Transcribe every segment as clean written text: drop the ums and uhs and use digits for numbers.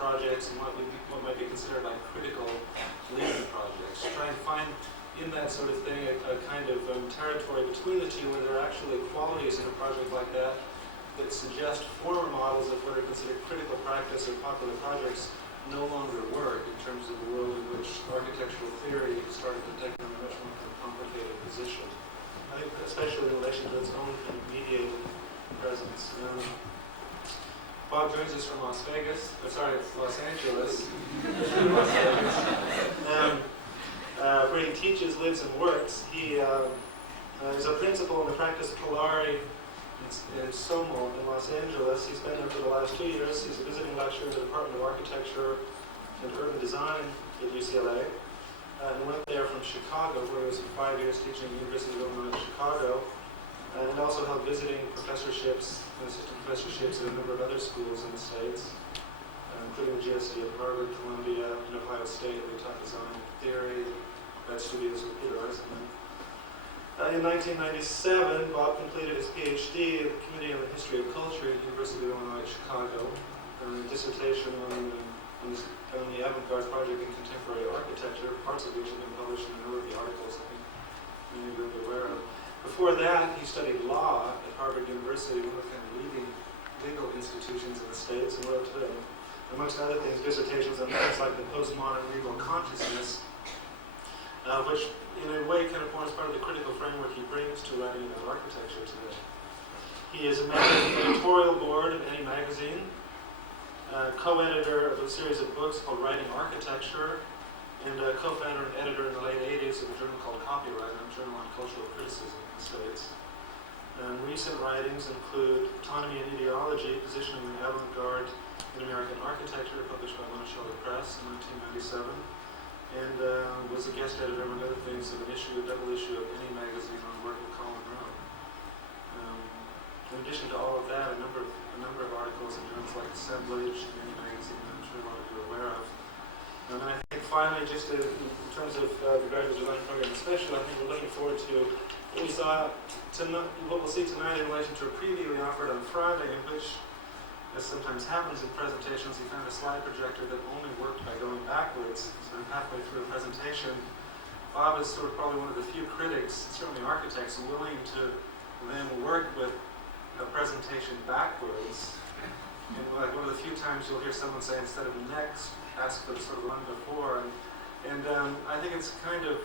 projects and what might be considered like critical leading projects. Try and find in that sort of thing a kind of territory between the two where there are actually qualities in a project like that that suggest former models of what are considered critical practice or popular projects no longer work in terms of the world in which architectural theory started to take on a much more complicated position. I think especially in relation to its own kind of mediated presence. Bob joins us from Los Angeles. Where he teaches, lives, and works. He is a principal in the practice Polari in Somol in Los Angeles. He's been there for the last 2 years. He's a visiting lecturer in the Department of Architecture and Urban Design at UCLA. And went there from Chicago, where he was for 5 years teaching at the University of Illinois in Chicago. And also held visiting professorships and assistant professorships at a number of other schools in the States, including the GSD at Harvard, Columbia, and Ohio State. They taught design theory at studios with Peter Eisenman. In 1997, Bob completed his PhD at the Committee on the History of Culture at the University of Illinois at Chicago, a dissertation on the avant-garde project in contemporary architecture, parts of which have been published in a number of the articles I think many of you will be aware of. Before that, he studied law at Harvard University, one of the kind of leading legal institutions in the States, and wrote, amongst other things, dissertations on things like the postmodern legal consciousness, which in a way kind of forms part of the critical framework he brings to writing about architecture today. He is a member of the editorial board of Any Magazine, co-editor of a series of books called Writing Architecture, and co-founder and editor in the late 80s of a journal called Copyright, a journal on cultural criticism in the States. Recent writings include Autonomy and Ideology, Positioning the Avant-Garde in American Architecture, published by Monticello Press in 1997, and was a guest editor, among other things, of a double issue of Any Magazine on work with Colin Rowe. In addition to all of that, a number of articles in journals like Assemblage and Any Magazine that I'm sure a lot of you are aware of. And I think finally, just in terms of the graduate design program especially, I think we're looking forward to what we'll see tonight in relation to a preview we offered on Friday, in which, as sometimes happens in presentations, he found a slide projector that only worked by going backwards. So halfway through a presentation, Bob is sort of probably one of the few critics, certainly architects, willing to then work with a presentation backwards. And like one of the few times you'll hear someone say, instead of next, ask for the sort of one before. And I think it's kind of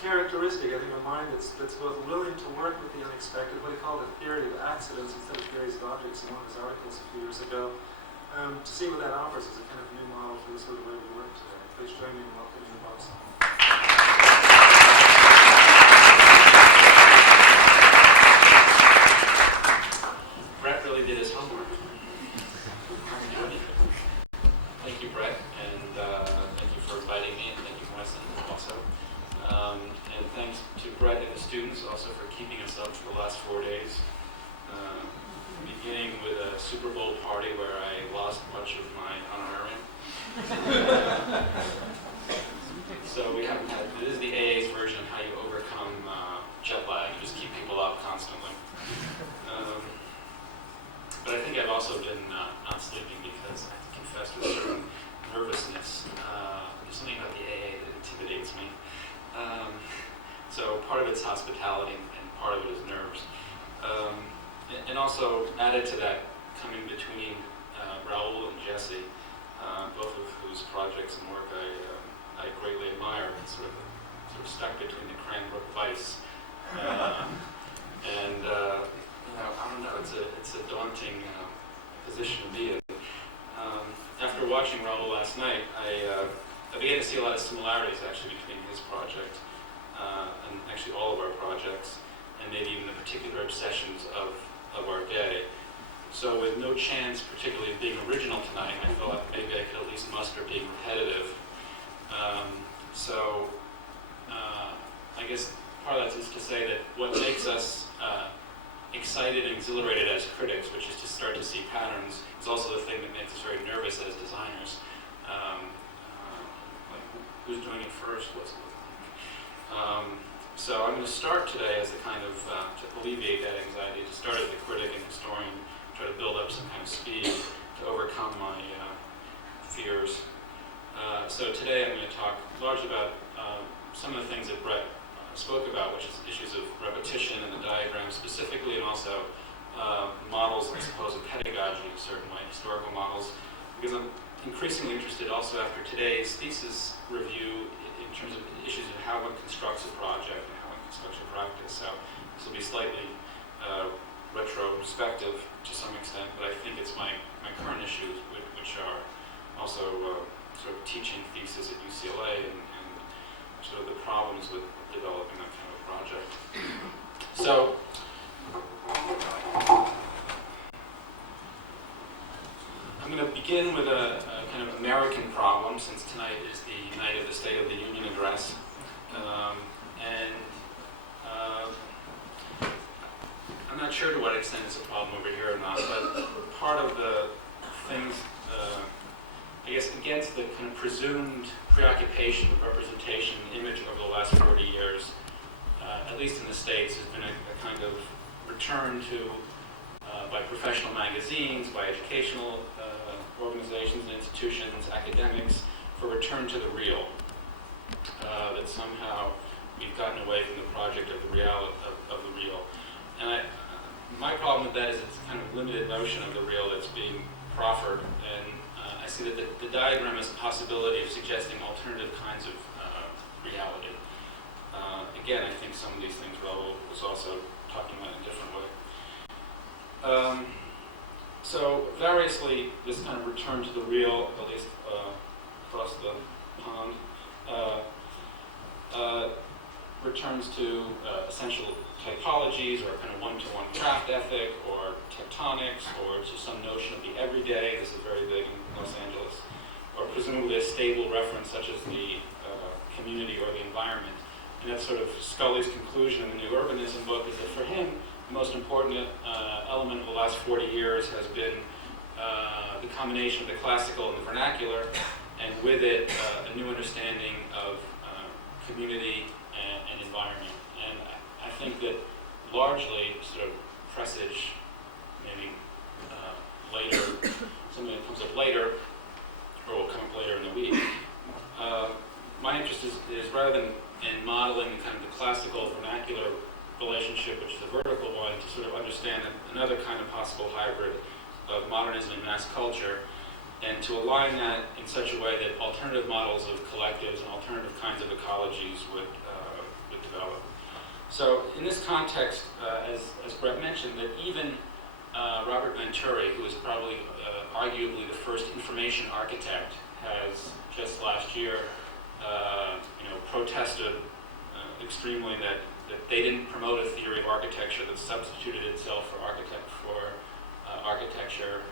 characteristic, I think, of a mind that's both willing to work with the unexpected, what he called a theory of accidents instead of theories of objects in one of his articles a few years ago, to see what that offers as a kind of new model for the sort of way we work today. Please join me in welcoming Bob Somol. Brett really did his homework. Thank you, Brett, and thank you for inviting me, and thank you, Weston, also. And thanks to Brett and the students also for keeping us up for the last 4 days. Beginning with a Super Bowl party where I lost much of my honorarium. So we haven't had, this is the AA's version of how you overcome jet lag. You just keep people up constantly. But I think I've also been not sleeping because I have to confess to a certain nervousness. There's something about the AA that intimidates me. So part of it's hospitality and part of it is nerves. And also added to that, coming between Raoul and Jesse, both of whose projects and work I greatly admire, and sort of stuck between the Cranbrook Vice. I don't know, it's a daunting position to be in. After watching Raoul last night, I began to see a lot of similarities actually between his project and actually all of our projects, and maybe even the particular obsessions of our day. So with no chance particularly of being original tonight, I thought maybe I could at least muster being repetitive. I guess part of that is to say that what makes us excited and exhilarated as critics, which is to start to see patterns, is also the thing that makes us very nervous as designers. Like who's doing it first? What's it look like? So I'm going to start today as a kind of, to alleviate that anxiety, to start as a critic and historian, try to build up some kind of speed, overcome my fears. So today I'm going to talk largely about some of the things that Brett spoke about, which is issues of repetition in the diagram specifically, and also models, I suppose, of pedagogy, certain like historical models, because I'm increasingly interested also after today's thesis review in terms of issues of how one constructs a project and how one constructs a practice. So this will be slightly retrospective to some extent, but I think it's my current issues, which are also sort of teaching thesis at UCLA and sort of the problems with developing that kind of project. So, I'm going to begin with a kind of American problem, since tonight is the night of the State of the Union address. I'm not sure to what extent it's a problem over here or not, but part of the things, I guess, against the kind of presumed preoccupation with representation image over the last 40 years, at least in the States, has been a kind of return to, by professional magazines, by educational organizations and institutions, academics, for return to the real. That somehow we've gotten away from the project of the reality of the real. And my problem with that is it's kind of limited notion of the real that's being proffered, and I see that the diagram is a possibility of suggesting alternative kinds of reality. Again, I think some of these things Raoul was also talking about in a different way. So variously, this kind of return to the real, at least across the pond, returns to essential typologies, or kind of one-to-one craft ethic, or tectonics, or to some notion of the everyday. This is very big in Los Angeles. Or presumably a stable reference such as the community or the environment. And that's sort of Scully's conclusion in the New Urbanism book, is that for him, the most important element of the last 40 years has been the combination of the classical and the vernacular, and with it, a new understanding of community and environment. And I think that largely sort of presage, maybe later, something that comes up later, or will come up later in the week. My interest is rather than in modeling kind of the classical vernacular relationship, which is a vertical one, to sort of understand another kind of possible hybrid of modernism and mass culture, and to align that in such a way that alternative models of collectives and alternative kinds of ecologies would develop. So in this context, as Brett mentioned, that even Robert Venturi, who is probably arguably the first information architect, has just last year protested extremely that they didn't promote a theory of architecture that substituted itself for architecture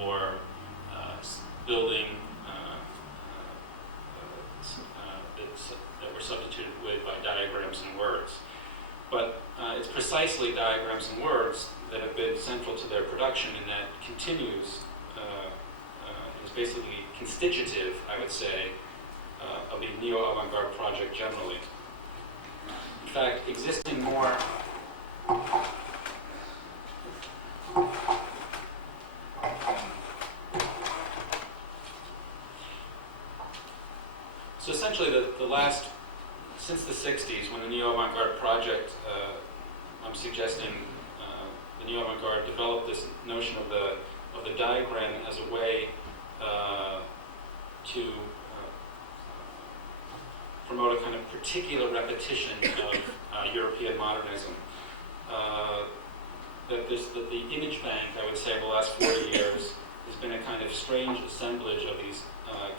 or building that were substituted with by diagrams and words. But it's precisely diagrams and words that have been central to their production, and that continues, and is basically constitutive, I would say, of the neo-avant-garde project generally. In fact, existing more so essentially the last, since the 60s, when the neo-avant-garde project, I'm suggesting the neo-avant-garde developed this notion of the diagram as a way to promote a kind of particular repetition of European modernism. That the image bank, I would say, of the last 40 years has been a kind of strange assemblage of these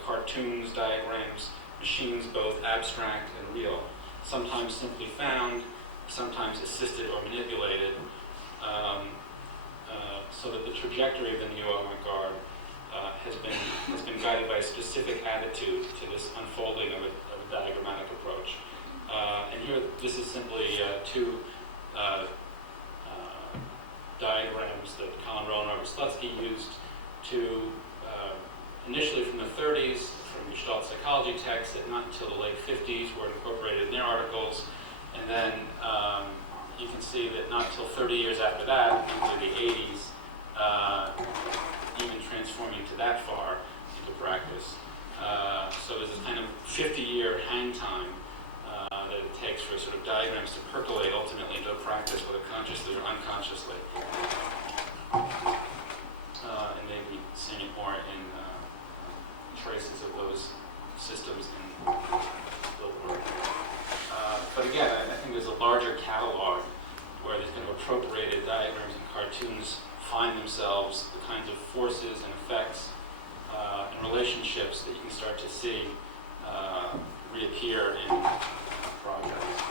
cartoons, diagrams, machines, both abstract and real, sometimes simply found, sometimes assisted or manipulated, so that the trajectory of the neo-avant-garde has been guided by a specific attitude to this unfolding of a diagrammatic approach. And here, this is simply two diagrams that Colin Rowe and Robert Slutsky used to, initially from the 30s, from Gestalt psychology texts, that not until the late 50s were incorporated in their articles. And then you can see that not until 30 years after that, into the 80s, even transforming to that far into practice. So there's this kind of 50-year hang time that it takes for sort of diagrams to percolate ultimately into a practice, whether consciously or unconsciously. And maybe seeing it more in traces of those systems in built work. But again, I think there's a larger catalog where these kind of appropriated diagrams and cartoons find themselves, the kinds of forces and effects and relationships that you can start to see reappear in projects.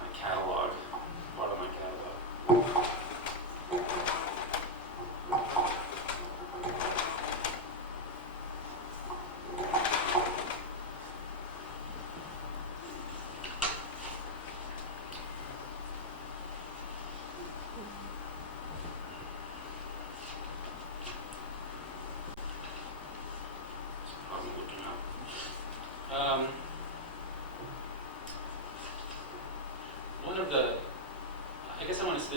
My catalog, part of my catalog.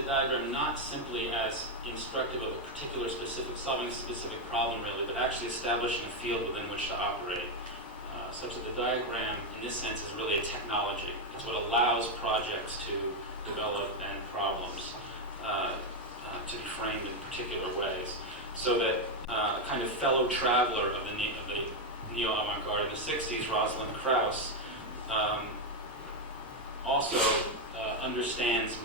Diagram not simply as instructive of a particular solving a specific problem really, but actually establishing a field within which to operate. Such that the diagram in this sense is really a technology. It's what allows projects to develop and problems to be framed in particular ways. So that a kind of fellow traveler of the neo-avant-garde in the 60s, Rosalind Krauss, also understands the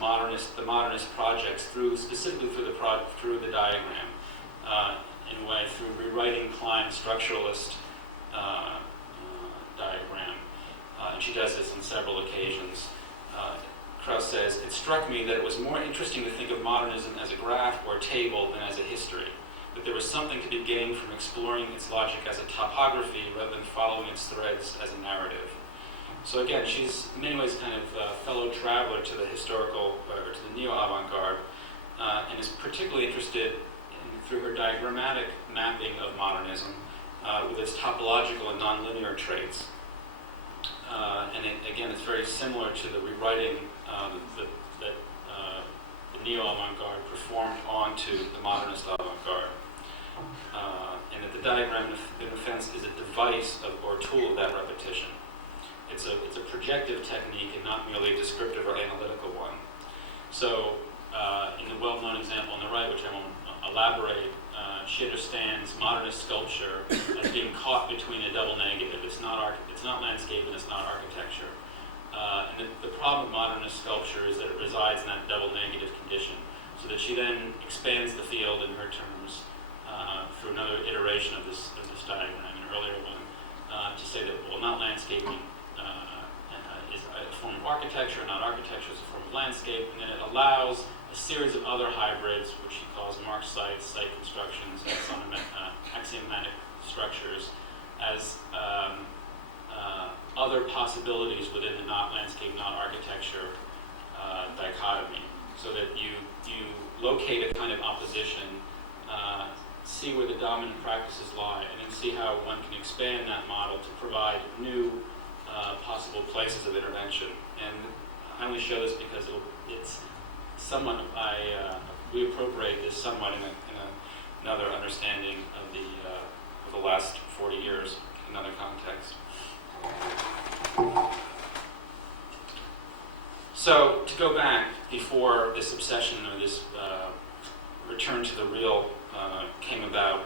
modernist projects specifically through the diagram, in a way through rewriting Klein's structuralist diagram, and she does this on several occasions. Krauss says, "It struck me that it was more interesting to think of modernism as a graph or table than as a history, that there was something to be gained from exploring its logic as a topography rather than following its threads as a narrative." So again, she's in many ways kind of a fellow traveler to the historical, or to the neo-avant-garde, and is particularly interested through her diagrammatic mapping of modernism with its topological and nonlinear traits. And again, it's very similar to the rewriting that the neo-avant-garde performed onto the modernist avant-garde. And that the diagram, in a sense, is a device or tool of that repetition. It's a projective technique and not merely a descriptive or analytical one. So in the well-known example on the right, which I won't elaborate, she understands modernist sculpture as being caught between a double negative. It's not landscape and it's not architecture. And the problem with modernist sculpture is that it resides in that double negative condition, so that she then expands the field in her terms through another iteration of this diagram, an earlier one, to say that, well, not landscaping is a form of architecture, not architecture is a form of landscape, and then it allows a series of other hybrids, which she calls marked sites, site constructions, axiomatic structures, as other possibilities within the not landscape, not architecture dichotomy, so that you locate a kind of opposition, see where the dominant practices lie, and then see how one can expand that model to provide new possible places of intervention. And I only show this because it's somewhat, we appropriate this somewhat in another understanding of the last 40 years, another context. So to go back before this obsession or this return to the real came about,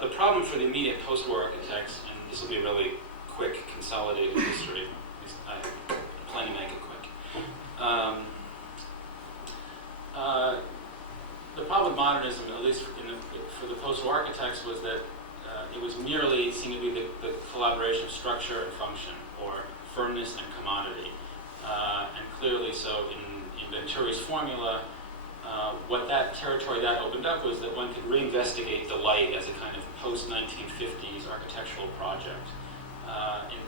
the problem for the immediate post-war architects, and this will be a really quick consolidated history, I plan to make it quick. The problem with modernism, at least for the post-war architects, was that it seemed to be the collaboration of structure and function, or firmness and commodity. And clearly so in Venturi's formula, what that territory that opened up was that one could reinvestigate the light as a kind of post-1950s architectural project.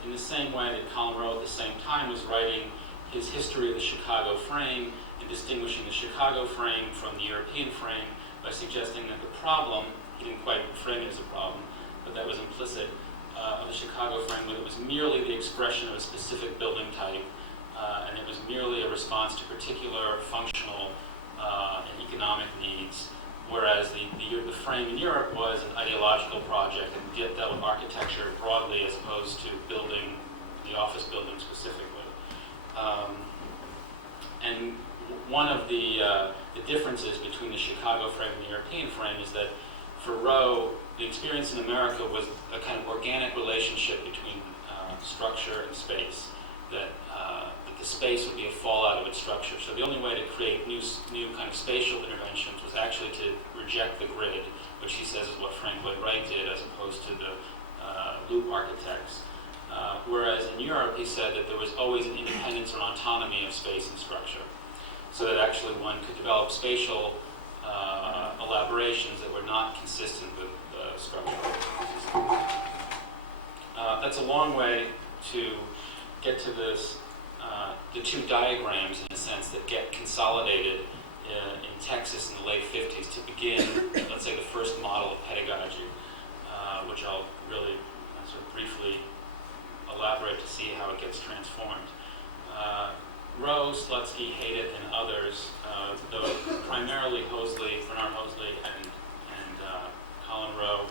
In the same way that Colin Rowe at the same time was writing his history of the Chicago frame and distinguishing the Chicago frame from the European frame by suggesting that the problem, he didn't quite frame it as a problem, but that was implicit, of the Chicago frame, that it was merely the expression of a specific building type, and it was merely a response to particular functional and economic needs, whereas the frame in Europe was an ideological project and dealt with architecture broadly as opposed to building the office building specifically. And one of the differences between the Chicago frame and the European frame is that for Rowe, the experience in America was a kind of organic relationship between structure and space, that the space would be a fallout of its structure. So the only way to create new kind of spatial interventions was actually to reject the grid, which he says is what Frank Lloyd Wright did as opposed to the loop architects. Whereas in Europe, he said that there was always an independence or autonomy of space and structure, so that actually one could develop spatial elaborations that were not consistent with structure. That's a long way to get to this, the two diagrams, in a sense, that get consolidated in Texas in the late 50s to begin, let's say, the first model of pedagogy, which I'll really sort of briefly elaborate to see how it gets transformed. Rowe, Slutsky, Hayden, and others, though primarily Bernard Hoseley, and Colin Rowe,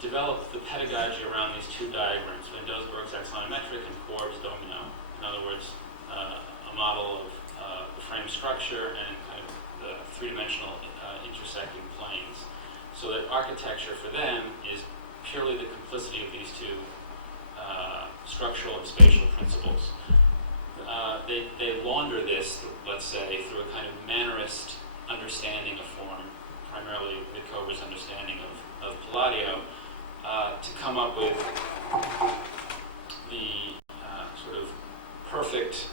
developed the pedagogy around these two diagrams, Van Doesburg's axonometric and Forbes' domino. In other words, a model of the frame structure and kind of the three-dimensional intersecting planes. So that architecture for them is purely the complicity of these two structural and spatial principles. They launder this, let's say, through a kind of mannerist understanding of form, primarily Rickover's understanding of Palladio, to come up with the sort of perfect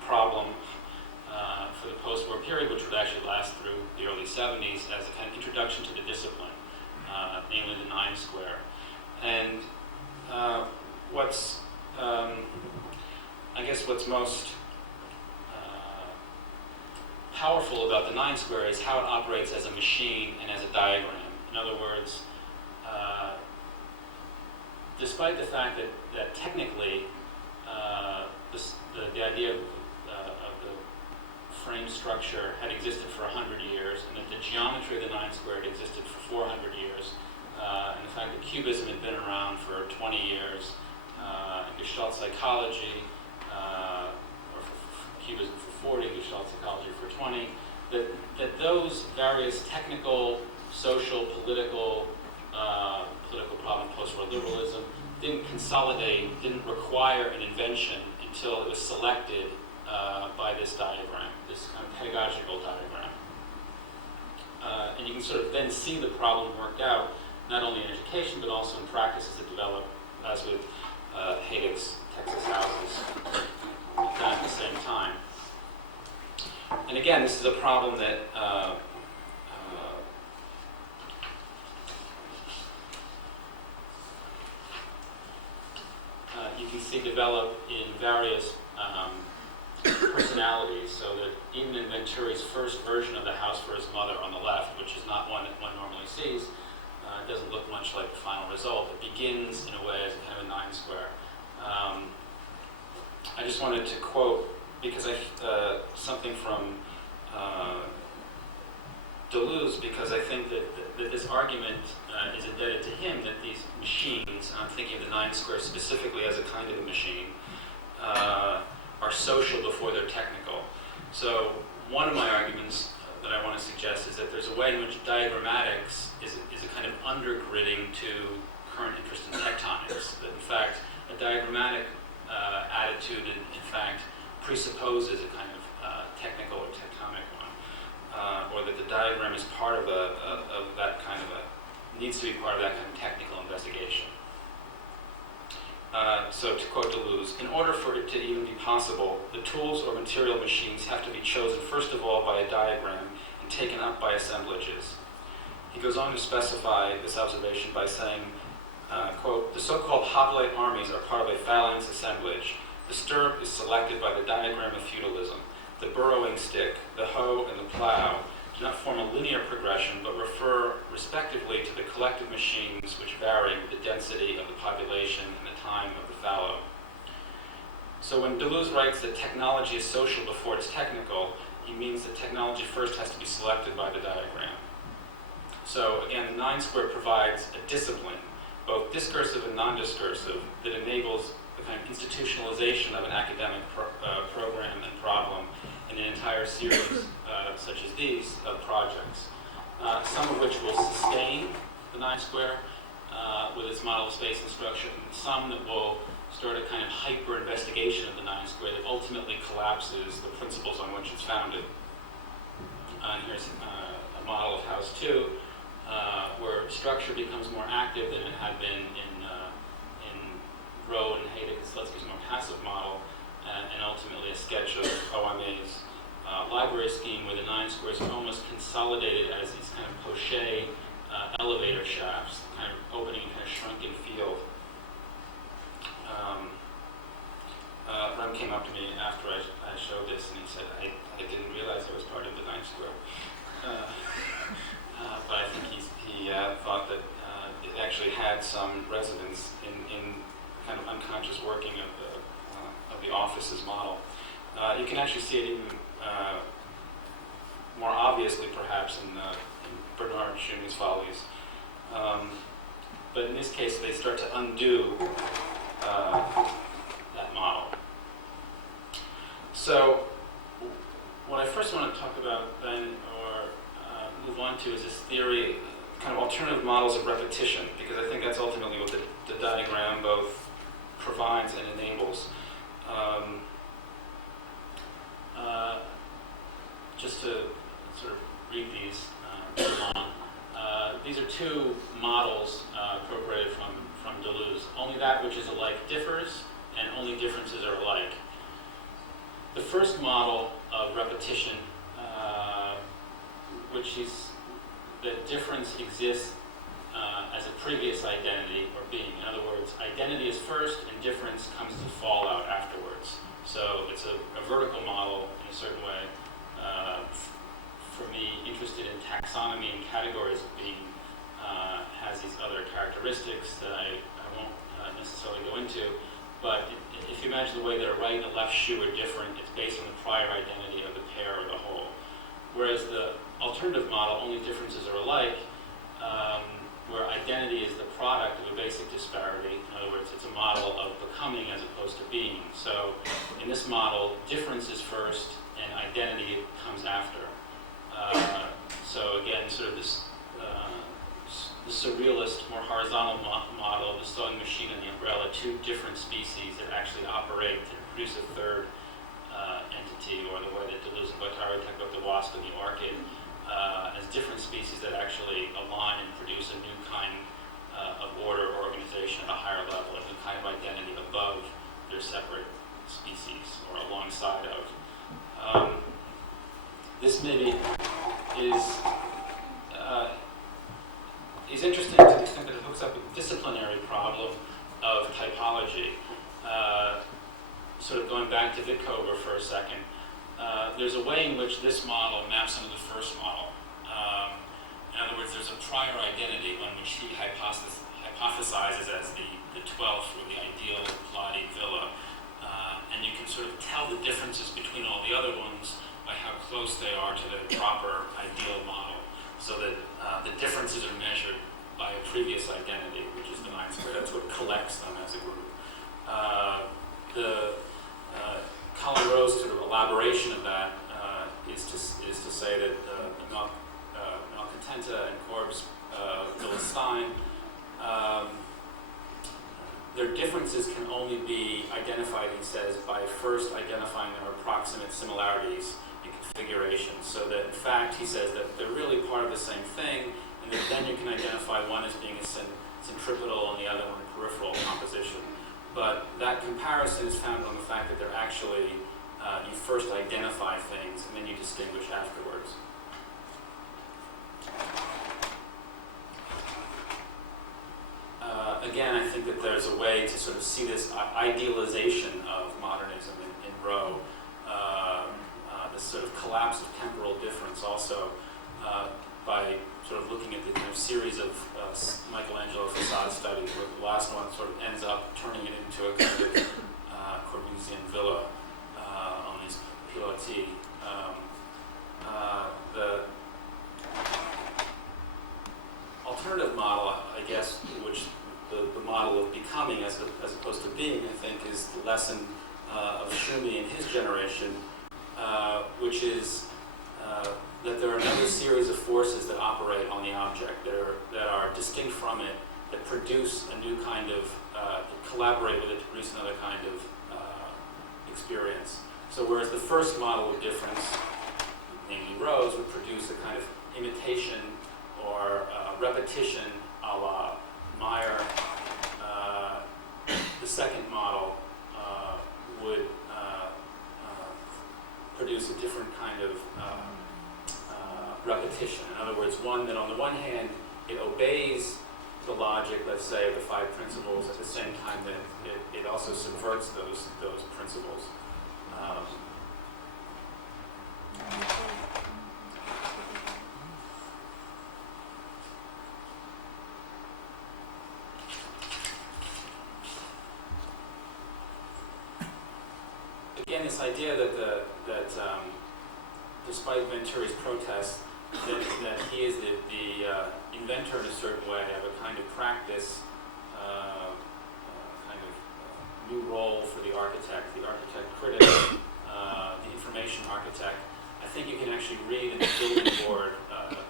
problem for the post-war period, which would actually last through the early 70s as a kind of introduction to the discipline, namely the 9 square. And what's most powerful about the 9 square is how it operates as a machine and as a diagram. In other words, despite the fact that technically the idea of the frame structure had existed for 100 years, and that the geometry of the 9 square had existed for 400 years, and the fact that Cubism had been around for 20 years, and Gestalt psychology, or Cubism for 40, Gestalt psychology for 20, that those various technical, social, political problem, post-war liberalism, didn't consolidate, didn't require an invention until it was selected by this diagram, this kind of pedagogical diagram. And you can sort of then see the problem worked out, not only in education, but also in practices that develop, as with Hayek's Texas houses, done at the same time. And again, this is a problem that you can see develop in various personalities, so that even in Venturi's first version of the house for his mother on the left, which is not one that one normally sees, it doesn't look much like the final result. It begins in a way as a kind of a 9 square. I just wanted to quote, because something from Deleuze, because I think that this argument is indebted to him, that these machines, I'm thinking of the 9 square specifically as a kind of a machine, are social before they're technical. So one of my arguments that I want to suggest is that there's a way in which diagrammatics is a kind of undergridding to current interest in tectonics. That in fact, a diagrammatic attitude in fact presupposes a kind of technical or tectonic one, or that the diagram is part of that kind of needs to be part of that kind of technical investigation. So to quote Deleuze, in order for it to even be possible, the tools or material machines have to be chosen first of all by a diagram and taken up by assemblages. He goes on to specify this observation by saying, quote, the so-called hoplite armies are part of a phalanx assemblage. The stirrup is selected by the diagram of feudalism. The burrowing stick, the hoe, and the plow do not form a linear progression, but refer respectively to the collective machines which vary with the density of the population and the time of the fallow. So when Deleuze writes that technology is social before it's technical, he means that technology first has to be selected by the diagram. So again, the 9 square provides a discipline, both discursive and non-discursive, that enables the kind of institutionalization of an academic program and problem in an entire series, such as these, of projects. Some of which will sustain the 9 square with its model of space and structure, and some that will start a kind of hyper-investigation of the 9 square that ultimately collapses the principles on which it's founded. And here's a model of House 2, where structure becomes more active than it had been in Rowe and Heidegger's more passive model, and ultimately a sketch of OMA's library scheme where the 9 squares are almost consolidated as these kind of poché elevator shafts, kind of opening a kind of shrunken field. Rem came up to me after I showed this and he said, I didn't realize I was part of the 9 square. But I think he thought that it actually had some resonance in kind of unconscious working of the office's model. You can actually see it even more obviously, perhaps, in Bernard Schuman's Follies. But in this case, they start to undo that model. So, what I first want to talk about then, or move on to, is this theory, kind of alternative models of repetition, because I think that's ultimately what the diagram both provides and enables. Just to sort of read these along. These are 2 models appropriated from Deleuze. Only that which is alike differs, and only differences are alike. The first model of repetition, which is that difference exists as a previous identity or being. In other words, identity is first, and difference comes to fall out afterwards. So it's a vertical model in a certain way. For me, interested in taxonomy and categories of being, has these other characteristics that I won't necessarily go into. But if you imagine the way that a right and a left shoe are different, it's based on the prior identity of the pair or the whole. Whereas the alternative model, only differences are alike, where identity is the product of a basic disparity. In other words, it's a model of becoming as opposed to being. So in this model, difference is first and identity comes after. So again, sort of this the surrealist, more horizontal model of the sewing machine and the umbrella, 2 different species that actually operate to produce a third entity, or the way that Deleuze and Guattari talk about the wasp and the orchid, as different species that actually align and produce a new kind of order or organization at a higher level, a new kind of identity above their separate species or alongside of. This maybe is interesting to the extent that it hooks up with the disciplinary problem of typology. Sort of going back to Wittkover for a second, there's a way in which this model maps into the first model. In other words, there's a prior identity, one which he hypothesizes as the 12th or the ideal Plotty villa. And you can sort of tell the differences between all the other ones by how close they are to the proper ideal model, so that the differences are measured by a previous identity, which is the 9 square. That's what collects them as a group. The Colin Rowe's sort of elaboration of that is to say that the Malcontenta and Corb's Philistine, their differences can only be identified, he says, by first identifying their approximate similarities in configuration. So that, in fact, he says that they're really part of the same thing, and that then you can identify one as being a centripetal and the other one a peripheral composition. But that comparison is founded on the fact that they're actually, you first identify things, and then you distinguish afterwards. Again, I think that there's a way to sort of see this idealization of modernism in Rowe, this sort of collapse of temporal difference also, by sort of looking at the kind of series of Michelangelo facade studies, where the last one sort of ends up turning it into a kind of Corbusian villa. of being, I think, is the lesson of Schumi and his generation, which is that there are another series of forces that operate on the object that are distinct from it, that produce a new kind of, that collaborate with it to produce another kind of experience. So whereas the first model of difference, namely Rose, would produce a kind of imitation or repetition a la Meyer, the second model would produce a different kind of repetition. In other words, one that on the one hand, it obeys the logic, let's say, of the five principles, at the same time that it also subverts those principles. Again, this idea that despite Venturi's protest, that he is the inventor in a certain way of a kind of practice, new role for the architect critic, the information architect. I think you can actually read in the building board,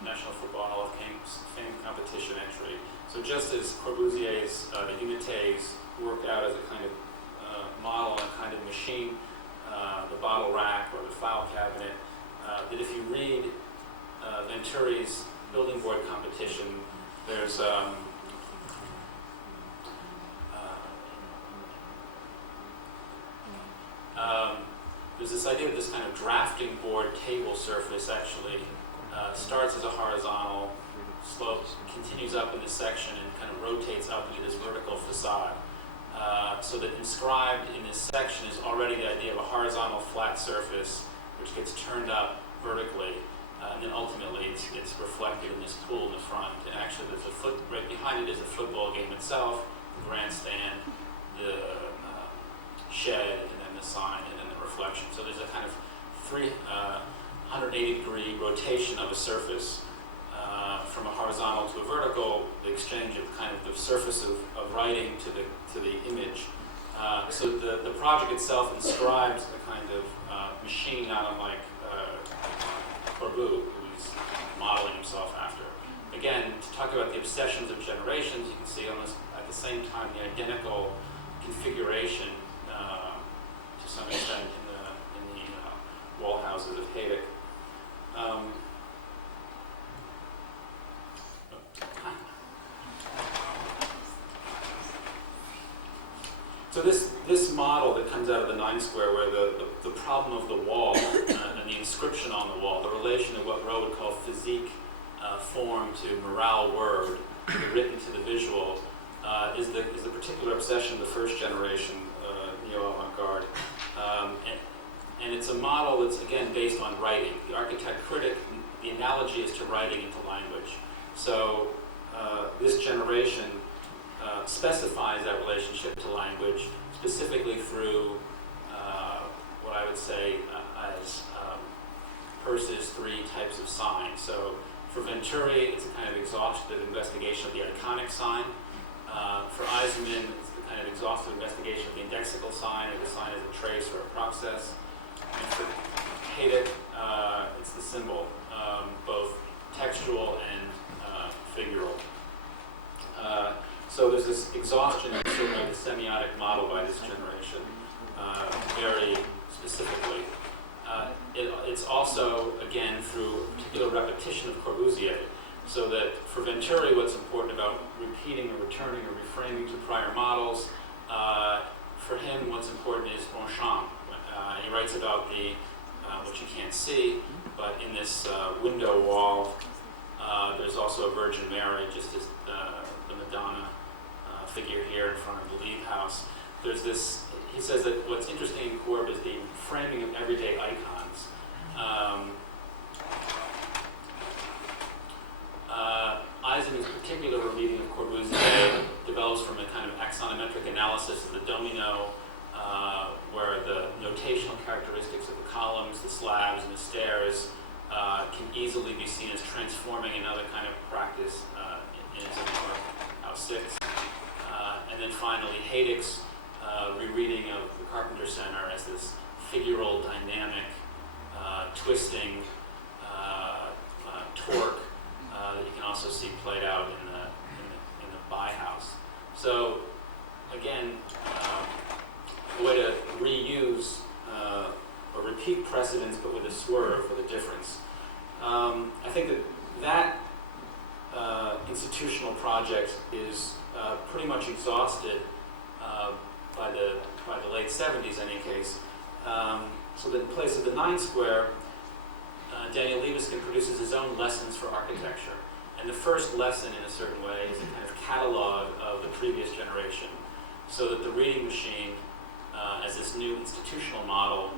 National Football Hall of Fame competition entry. So just as Corbusier's the unités worked out as a kind of model and kind of machine, the bottle rack or the file cabinet, that if you read Venturi's building board competition, there's this idea of this kind of drafting board table surface actually starts as a horizontal slope, continues up in this section, and kind of rotates up into this vertical facade. So that inscribed in this section is already the idea of a horizontal flat surface which gets turned up vertically, and then ultimately it's reflected in this pool in the front. And actually there's right behind it is the football game itself, the grandstand, the shed, and then the sign, and then the reflection. So there's a kind of 180-degree rotation of a surface from a horizontal to a vertical, the exchange of kind of the surface of writing to the image. So the project itself inscribes a kind of machine, not unlike Corbu, who he's modeling himself after. Again, to talk about the obsessions of generations, you can see almost at the same time the identical configuration to some extent in the wall houses of Hayek. So this model that comes out of the 9 square, where the problem of the wall and the inscription on the wall, the relation of what Rowe would call physique form to morale word, written to the visual, is the particular obsession of the first generation neo-avant-garde. And it's a model that's, again, based on writing. The architect critic, the analogy is to writing into language. So this generation specifies that relationship to language, specifically through what I would say as Peirce's 3 types of signs. So for Venturi, it's a kind of exhaustive investigation of the iconic sign. For Eisenman, it's the kind of exhaustive investigation of the indexical sign, or the sign as a trace or a process. And for Hayek, it's the symbol, both textual and figural. So there's this exhaustion of certainly the semiotic model by this generation, very specifically. It's also, again, through a particular repetition of Corbusier, so that for Venturi, what's important about repeating or returning or reframing to prior models, for him, what's important is Ronchamp. He writes about what you can't see, but in this window wall, there's also a Virgin Mary, just as the Madonna figure here in front of the Leave House. There's this, he says that what's interesting in Corb is the framing of everyday icons. Eisenman's particular reading of Corbusier develops from a kind of axonometric analysis of the domino, where the notational characteristics of the columns, the slabs, and the stairs can easily be seen as transforming another kind of practice in his House 6. And then finally, Hayek's a way to reuse or repeat precedents, but with a swerve, with a difference. I think that institutional project is pretty much exhausted by the late 70s, in any case. So that in place of the 9 square, Daniel Libeskind produces his own lessons for architecture. And the first lesson, in a certain way, is a kind of catalog of the previous generation, so that the reading machine, as this new institutional model,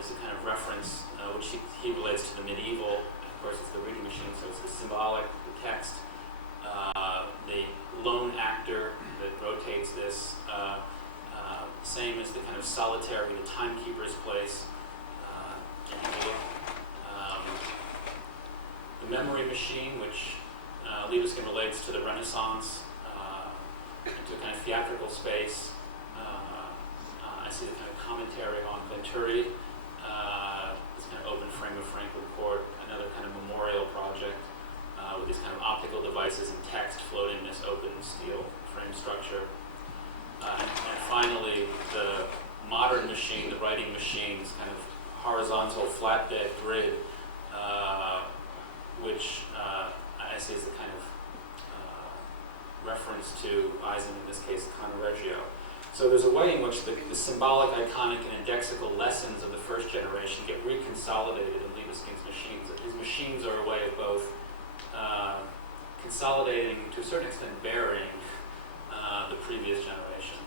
is a kind of reference, which he relates to the medieval. Of course, it's the reading machine, so it's the symbolic, the text, the lone actor that rotates this, same as the kind of solitary, the timekeeper's place. The memory machine, which Libeskind relates to the Renaissance, into a kind of theatrical space. I see the kind of commentary on Venturi, this kind of open frame of Franklin Court, another kind of memorial project with these kind of optical devices and text floating in this open steel frame structure. And finally, the modern machine, the writing machine, this kind of horizontal flatbed grid, which I see as a kind of reference to Eisen, in this case, Conreggio. So there's a way in which the symbolic, iconic, and indexical lessons of the first generation get reconsolidated in Libeskind's machines. His machines are a way of both consolidating, to a certain extent, burying the previous generation.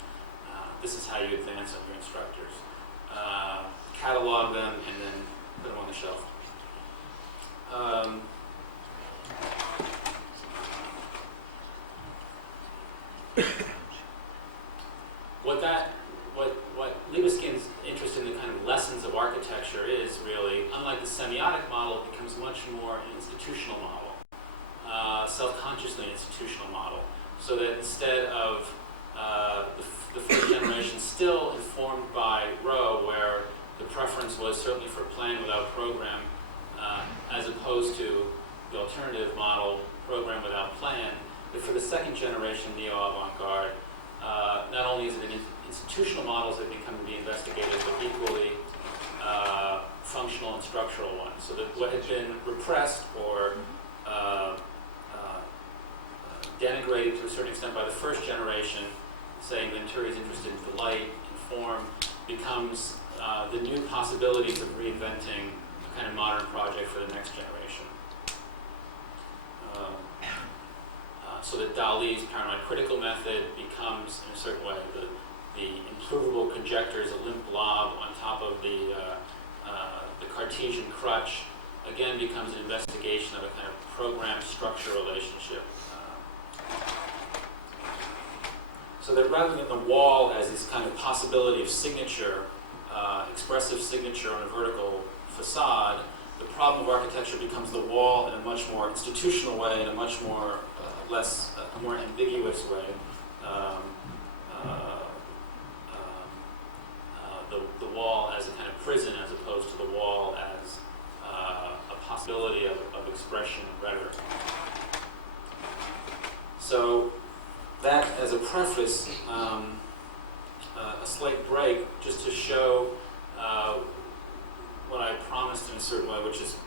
This is how you advance on your instructors. Catalog them and then put them on the shelf. What Libeskind's interest in the kind of lessons of architecture is really, unlike the semiotic model, it becomes much more an institutional model, self-consciously institutional model, so that instead of the first generation still informed by Rowe, where the preference was certainly for plan without program, as opposed to the alternative model, program without plan, but for the second generation neo-avant-garde, not only is it an institutional models that become to be investigated, but equally functional and structural ones. So that what had been repressed or denigrated to a certain extent by the first generation, saying Venturi is interested in delight, in form, becomes the new possibilities of reinventing a kind of modern project for the next generation. So that Dali's paranoid critical method becomes, in a certain way, the improvable conjectures, a limp blob on top of the Cartesian crutch, again becomes an investigation of a kind of program-structure relationship. So that rather than the wall as this kind of possibility of signature, expressive signature on a vertical facade, the problem of architecture becomes the wall in a much more institutional way, in a much more more ambiguous way. The wall as a kind of prison, as opposed to the wall as a possibility of expression and rhetoric. So that as a preface, a slight break, just to show what I promised in a certain way, which is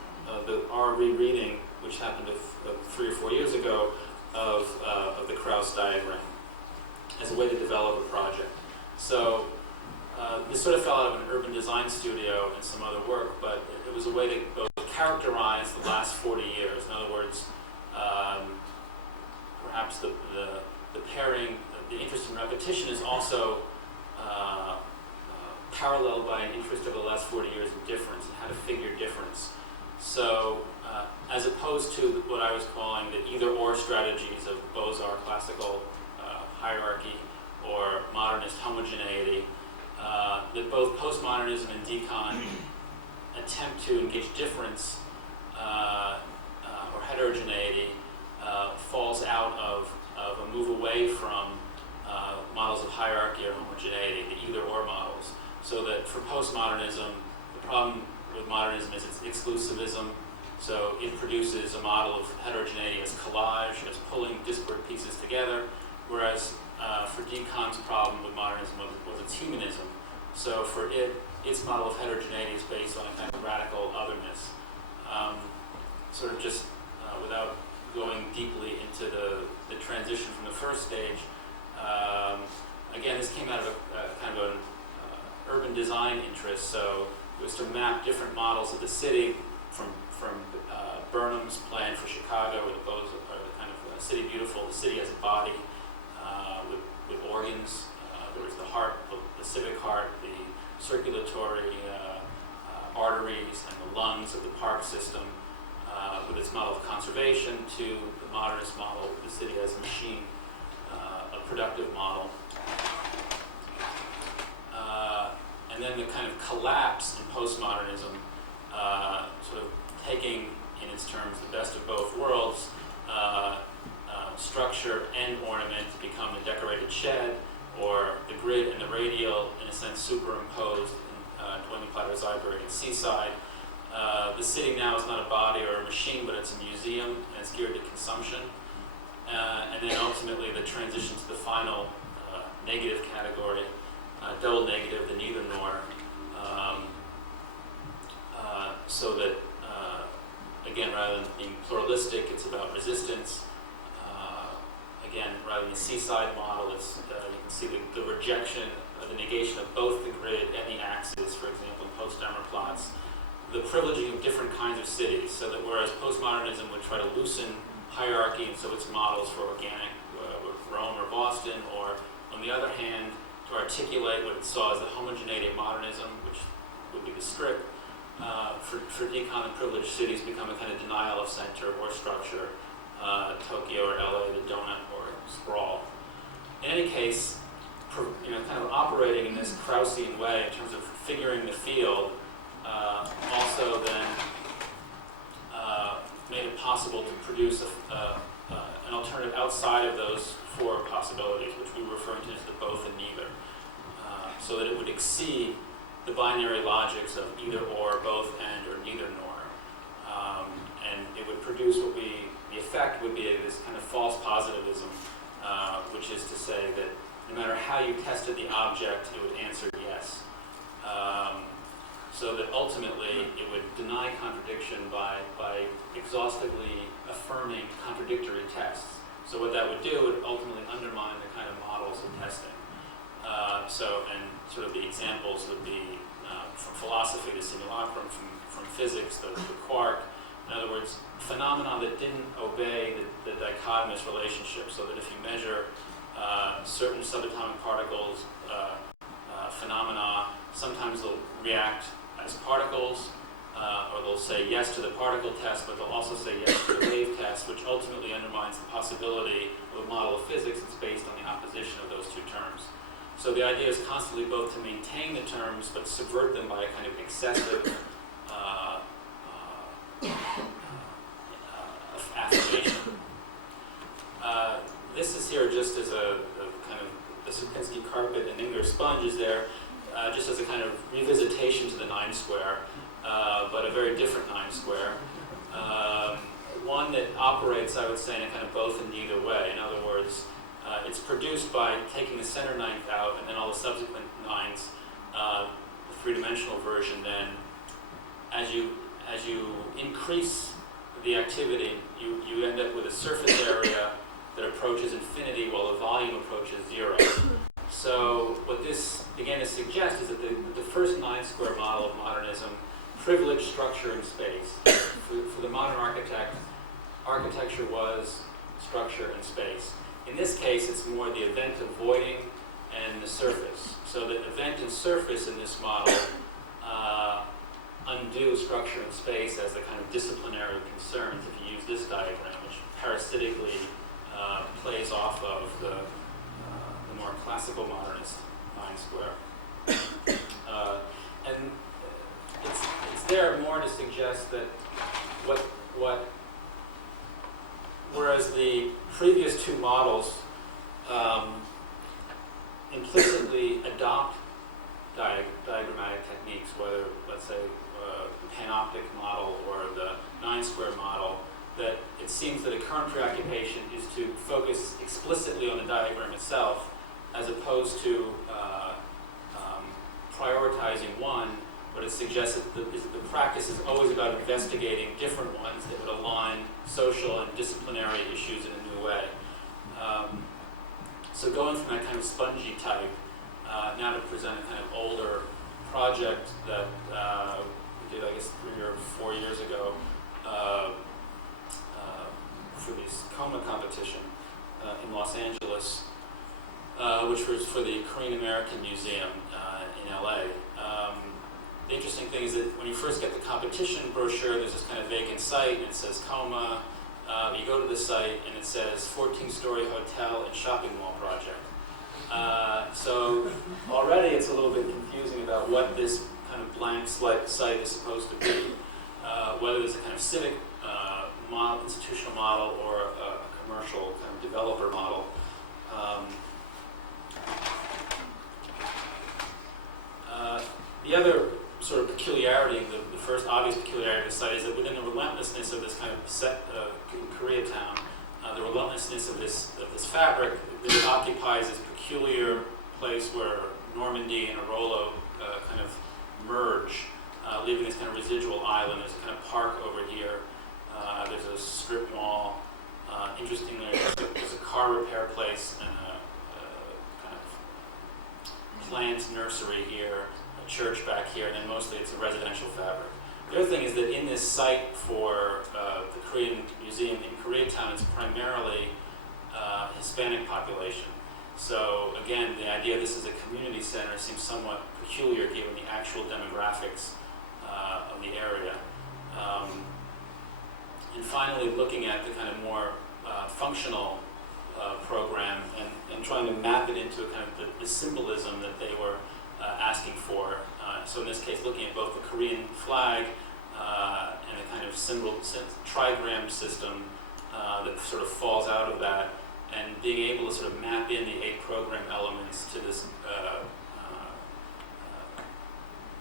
our rereading, which happened 3 or 4 years ago, of the Krauss diagram as a way to develop a project. So this sort of fell out of an urban design studio and some other work, but it was a way to both characterize the last 40 years. In other words, perhaps the pairing, the interest in repetition is also paralleled by an interest over the last 40 years in difference and how to figure difference. So as opposed to what I was calling the either-or strategies of Beaux-Arts classical hierarchy or modernist homogeneity, that both postmodernism and decon attempt to engage difference or heterogeneity falls out of a move away from models of hierarchy or homogeneity, the either-or models. So that for postmodernism, the problem with modernism is its exclusivism. So it produces a model of heterogeneity as collage, as pulling disparate pieces together, whereas for decon's problem with modernism was its humanism. So for it, its model of heterogeneity is based on a kind of radical otherness. Sort of just without going deeply into the transition from the first stage. Again, this came out of a kind of an urban design interest, so it was to map different models of the city from Burnham's plan for Chicago, with those are the kind of city beautiful, the city as a body with organs. There was the heart, the civic heart, the circulatory arteries, and the lungs of the park system, with its model of conservation, to the modernist model, the city as a machine, a productive model. And then the kind of collapse in postmodernism, sort of taking in its terms the best of both worlds, structure and ornament to become the decorated shed, or the grid and the radial, in a sense, superimposed in Dwayne Platter's library at Seaside. The city now is not a body or a machine, but it's a museum, and it's geared to consumption. And then ultimately the transition to the final negative category, double negative, the neither nor, so that, again, rather than being pluralistic, it's about resistance. Again, rather than the seaside model, it's, you can see the rejection, the negation of both the grid and the axis, for example, in post-Demmer plots. The privileging of different kinds of cities, so that whereas postmodernism would try to loosen hierarchy, and so its models for organic, Rome or Boston, or on the other hand, to articulate what it saw as the homogeneity of modernism, which would be the strip, for decon and privileged cities become a kind of denial of center or structure, Tokyo or LA, the donut or sprawl. In any case, kind of operating in this Kraussian way in terms of figuring the field, also then made it possible to produce an alternative outside of those four possibilities, which we were referring to as the both and neither, so that it would exceed the binary logics of either or, both and, or neither nor. And it would produce the effect would be this kind of false positivism, which is to say that no matter how you tested the object, it would answer yes. So that ultimately it would deny contradiction by exhaustively affirming contradictory tests. So what that would do would ultimately undermine the kind of models of testing. And sort of the examples would be from philosophy, the simulacrum, from physics, the quark. In other words, phenomena that didn't obey the dichotomous relationship, so that if you measure certain subatomic particles, phenomena, sometimes they'll react as particles, or they'll say yes to the particle test, but they'll also say yes to the wave test, which ultimately undermines the possibility of a model of physics that's based on the opposition of those two terms. So the idea is constantly both to maintain the terms, but subvert them by a kind of excessive affirmation. This is here just as a kind of the Sierpinski carpet and Inger sponge is there, just as a kind of revisitation to the 9 square, but a very different 9 square. One that operates, I would say, in a kind of both and neither way. In other words, it's produced by taking the center ninth out and then all the subsequent nines, the three-dimensional version. Then, as you increase the activity, you end up with a surface area that approaches infinity while the volume approaches 0. So what this began to suggest is that the first 9 square model of modernism privileged structure and space. For the modern architect, architecture was structure and space. In this case, it's more the event avoiding and the surface. So the event and surface in this model undo structure and space as the kind of disciplinary concerns if you use this diagram, which parasitically plays off of the more classical modernist 9 square. And it's there more to suggest that whereas the previous two models implicitly adopt diagrammatic techniques, whether, let's say, the panoptic model or the 9 square model, that it seems that a current preoccupation is to focus explicitly on the diagram itself, as opposed to prioritizing one, but it suggests that the practice is always about investigating different ones that would align social and disciplinary issues in a new way. So going from that kind of spongy type now to present a kind of older project that we did, I guess, 3 or 4 years ago for this COMA competition in Los Angeles, which was for the Korean American Museum in LA. The interesting thing is that when you first get the competition brochure, there's this kind of vacant site, and it says COMA. You go to the site, and it says 14-story hotel and shopping mall project. So already it's a little bit confusing about what this kind of blank site is supposed to be, whether it's a kind of civic model, institutional model, or a commercial kind of developer model. The other sort of peculiarity, the first obvious peculiarity of the site, is that within the relentlessness of this kind of set in Koreatown, the relentlessness of this fabric, that it occupies this peculiar place where Normandy and Arolo kind of merge, leaving this kind of residual island. There's a kind of park over here. There's a strip mall. Interestingly, there's a car repair place and a kind of plant nursery here, a church back here, and then mostly it's a residential fabric. The other thing is that in this site for the Korean Museum in Koreatown, it's primarily Hispanic population. So again, the idea this is a community center seems somewhat peculiar given the actual demographics of the area. And finally, looking at the kind of more functional program and trying to map it into a kind of the symbolism that they were asking for. So in this case, looking at both the Korean flag and a kind of trigram system that sort of falls out of that, and being able to sort of map in the 8 program elements to this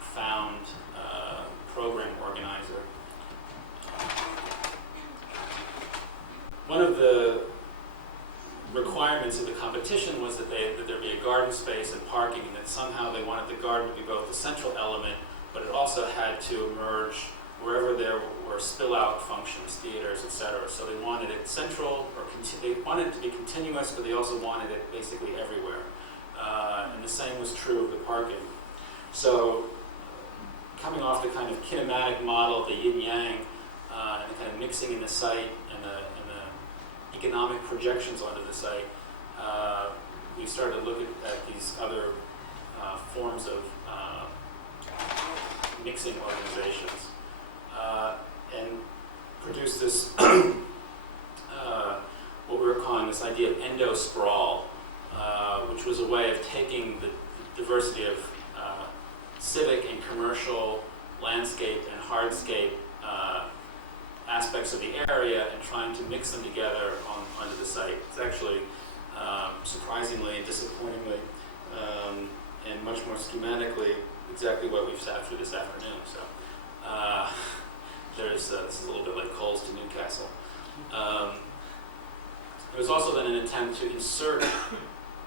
found program organizer. One of the requirements of the competition was that there be a garden space and parking, and that somehow they wanted the garden to be both the central element, but it also had to emerge wherever there were spill-out functions, theaters, etc. So they wanted it central, or they wanted it to be continuous, but they also wanted it basically everywhere. And the same was true of the parking. So coming off the kind of kinematic model, the yin-yang, and the kind of mixing in the site and the economic projections onto the site, we started to look at these other forms of mixing organizations, and produced this what we were calling this idea of endo-sprawl, which was a way of taking the diversity of civic and commercial, landscape and hardscape aspects of the area and trying to mix them together onto the site. It's actually surprisingly and disappointingly and much more schematically exactly what we've sat through this afternoon. So this is a little bit like Coles to Newcastle. There was also then an attempt to insert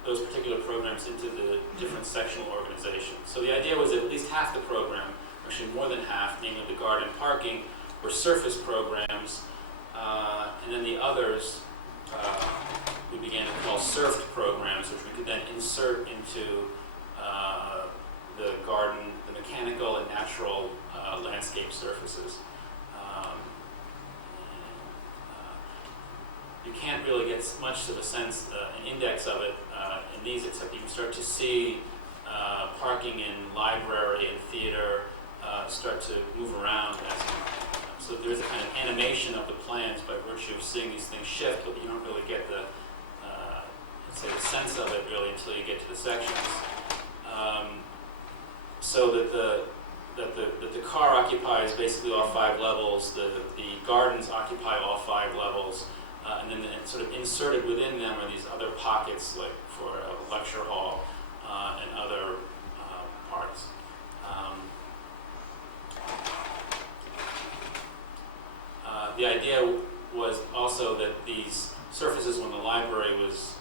those particular programs into the different sectional organizations. So the idea was that at least half the program, actually more than half, namely the garden parking, were surface programs, and then the others we began to call surfed programs, which we could then insert into the garden, the mechanical and natural landscape surfaces. You can't really get much of a sense, an index of it in these, except you can start to see parking in library and theater start to move around so there's a kind of animation of the plans by virtue of seeing these things shift, but you don't really get the, let's say, the sense of it really until you get to the sections. So that the car occupies basically all 5 levels, the gardens occupy all 5 levels, and then sort of inserted within them are these other pockets, like for a lecture hall and other parts. The idea was also that these surfaces, when the library was,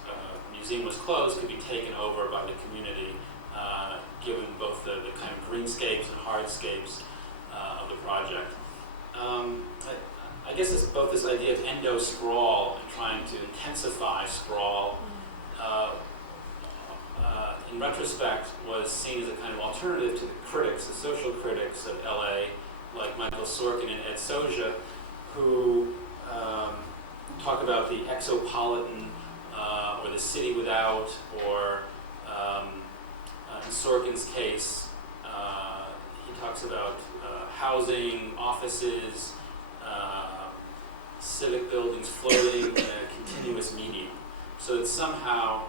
museum was closed, could be taken over by the community, given both both the kind of greenscapes and hardscapes of the project. I guess it's both this idea of endo-sprawl and trying to intensify sprawl, in retrospect, was seen as a kind of alternative to the critics, the social critics of LA, like Michael Sorkin and Ed Soja, who talk about the exopolitan, or the city without, or in Sorkin's case, he talks about housing, offices, civic buildings floating in a continuous medium. So that somehow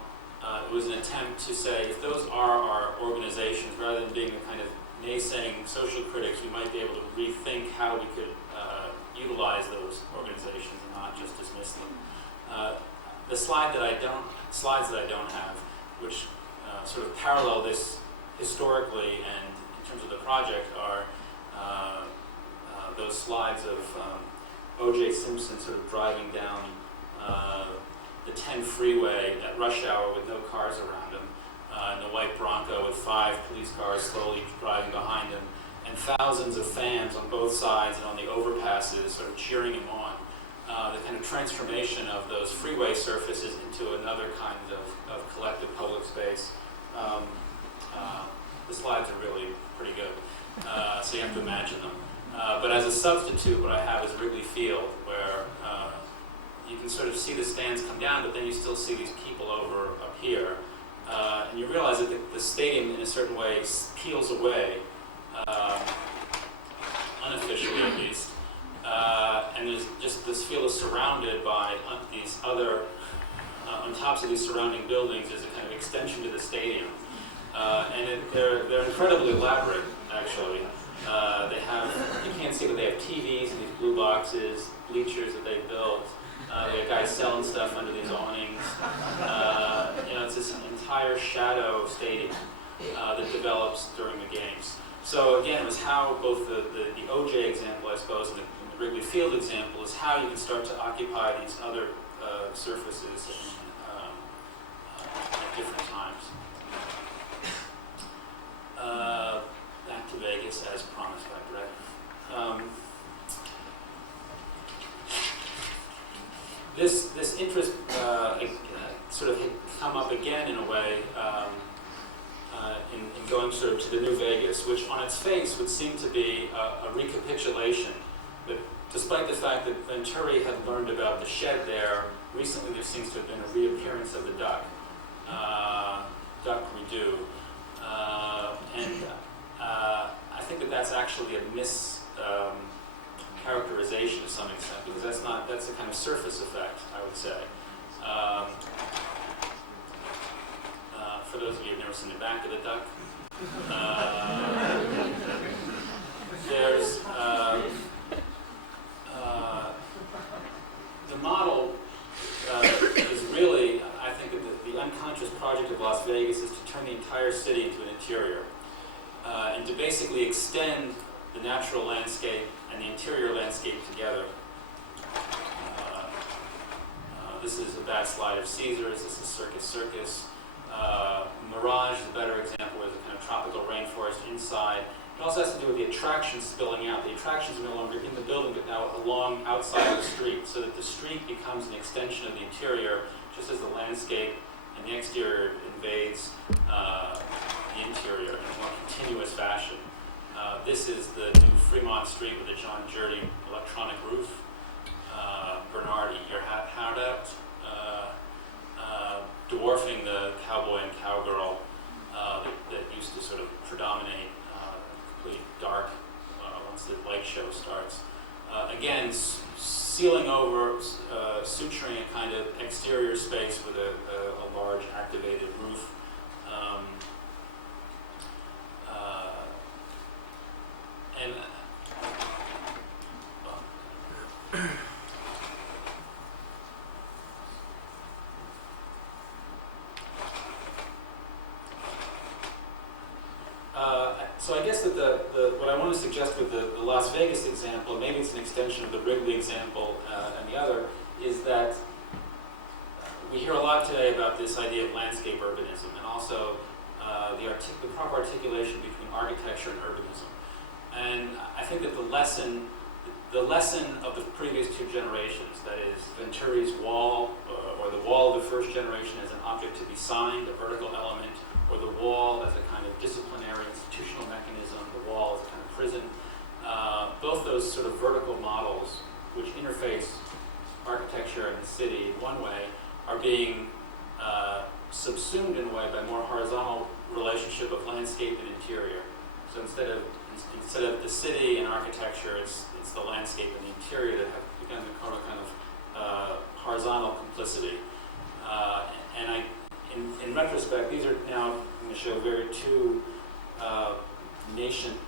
it was an attempt to say, if those are our organizations, rather than being a kind of naysaying social critics, we might be able to rethink how we could utilize those organizations and not just dismiss them. The slides that I don't have, which sort of parallel this historically and in terms of the project, are those slides of O.J. Simpson sort of driving down the 10 freeway at rush hour with no cars around him, in a white Bronco with 5 police cars slowly driving behind him, and thousands of fans on both sides and on the overpasses sort of cheering him on. The kind of transformation of those freeway surfaces into another kind of collective public space. The slides are really pretty good, so you have to imagine them. But as a substitute, what I have is Wrigley Field, where you can sort of see the stands come down, but then you still see these people over up here. And you realize that the stadium, in a certain way, peels away, unofficially at least. And there's just this field is surrounded by these other, on tops of these surrounding buildings, there's a kind of extension to the stadium. And they're incredibly elaborate, actually. They have, you can't see, but they have TVs in these blue boxes, bleachers that they built. They have guys selling stuff under these awnings. It's this entire shadow stadium that develops during the games. So again, it was how both the OJ example, I suppose, and the Wrigley Field example is how you can start to occupy these other surfaces at different times. Back to Vegas, as promised by Brett. This interest sort of had come up again in a way in going sort of to the New Vegas, which on its face would seem to be a recapitulation. But despite the fact that Venturi had learned about the shed there, recently there seems to have been a reappearance of the duck redo. And I think that that's actually a mischaracterization to some extent, because that's a kind of surface effect, I would say. For those of you who've never seen the back of the duck, there's the model is really, I think, that the unconscious project of Las Vegas is to turn the entire city into an interior, and to basically extend the natural landscape and the interior landscape together. This is a bad slide of Caesars. This is Circus. Mirage is a better example, where there's a kind of tropical rainforest inside. It also has to do with the attractions spilling out. The attractions are no longer in the building, but now along outside of the street, so that the street becomes an extension of the interior, just as the landscape and the exterior invades the interior in a more continuous fashion. This is the new Fremont Street with the John Jurdy electronic roof. Bernard, eat your hat out. Dwarfing the cowboy and cowgirl that used to sort of predominate completely dark once the light show starts. Again, sealing over, suturing a kind of exterior space with a large activated roof. So I guess that what I want to suggest with the Las Vegas example, maybe it's an extension of the Wrigley example and the other, is that we hear a lot today about this idea of landscape urbanism, and also the proper articulation between architecture and urbanism. And I think that the lesson of the previous two generations, that is Venturi's wall, or the wall of the first generation as an object to be signed, a vertical element, or the wall as a kind of disciplinary institutional mechanism, the wall as a kind of prison, both those sort of vertical models which interface architecture and the city in one way are being subsumed in a way by more horizontal relationship of landscape and interior. So instead of the city and architecture, it's the landscape and the interior that have begun to kind of horizontal complicity. And in retrospect, these are now going to show two nascent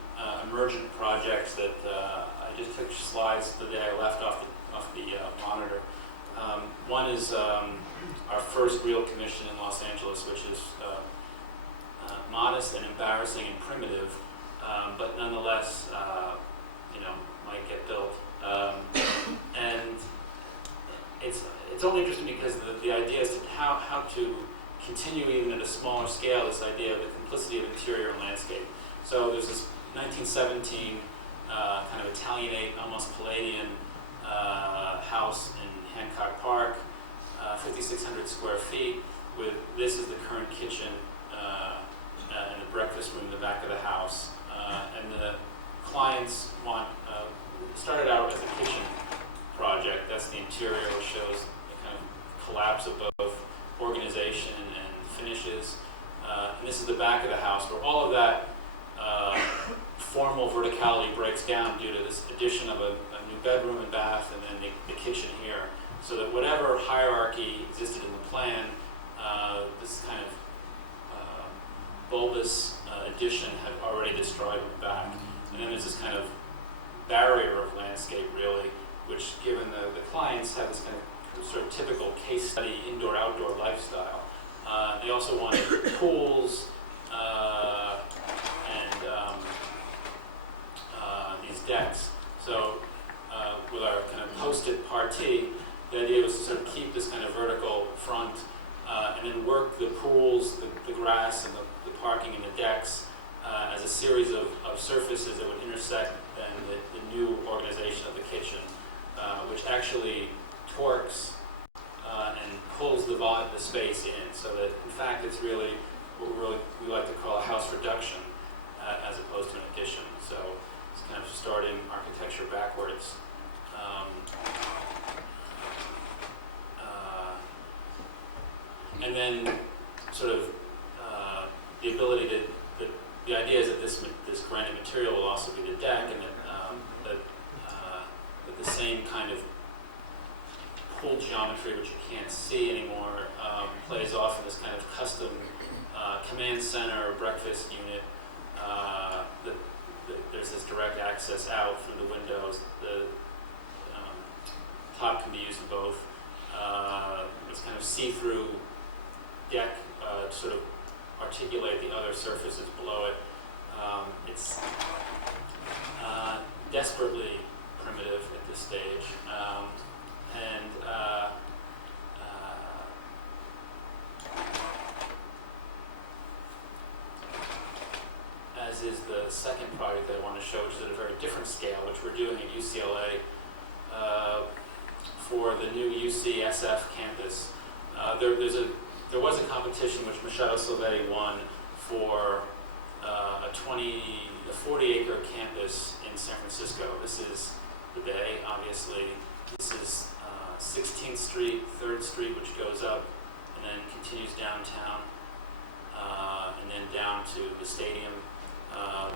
emergent projects that I just took slides the day I left off the monitor. One is our first real commission in Los Angeles, which is modest and embarrassing and primitive, but nonetheless, might get built. And it's only interesting because the idea is how to continue even at a smaller scale this idea of the complicity of interior and landscape. So there's this 1917 kind of Italianate, almost Palladian house in Hancock Park, 5,600 square feet, with this is the current kitchen and the breakfast room in the back of the house. And the clients started out as a kitchen project. That's the interior, which shows the kind of collapse of both organization and finishes. And this is the back of the house, where all of that formal verticality breaks down due to this addition of a new bedroom and bath, and then the kitchen here. So that whatever hierarchy existed in the plan, this kind of bulbous addition had already destroyed in the back. And then there's this kind of barrier of landscape, really, which, given the clients have this kind of sort of typical case study indoor-outdoor lifestyle. They also wanted pools and these decks. So with our kind of post-it party, the idea was to sort of keep this kind of vertical front and then work the pools, the grass, and the parking and the decks as a series of surfaces that would intersect then the new organization of the kitchen, which actually torques and pulls the space in, so that in fact it's really what we like to call a house reduction as opposed to an addition. So it's kind of starting architecture backwards. And then sort of the ability to, the idea is that this granite material will also be the deck, and that the same kind of pool geometry, which you can't see anymore, plays off in this kind of custom command center or breakfast unit. There's this direct access out through the windows. The top can be used in both. This kind of see-through deck to sort of articulate the other surfaces below it. It's desperately primitive at this stage. As is the second project that I want to show, which is at a very different scale, which we're doing at UCLA for the new UCSF campus. There was a competition which Machado Silvetti won for a 40-acre campus in San Francisco. This is the Bay, obviously. This is 16th Street, 3rd Street, which goes up and then continues downtown, and then down to the stadium.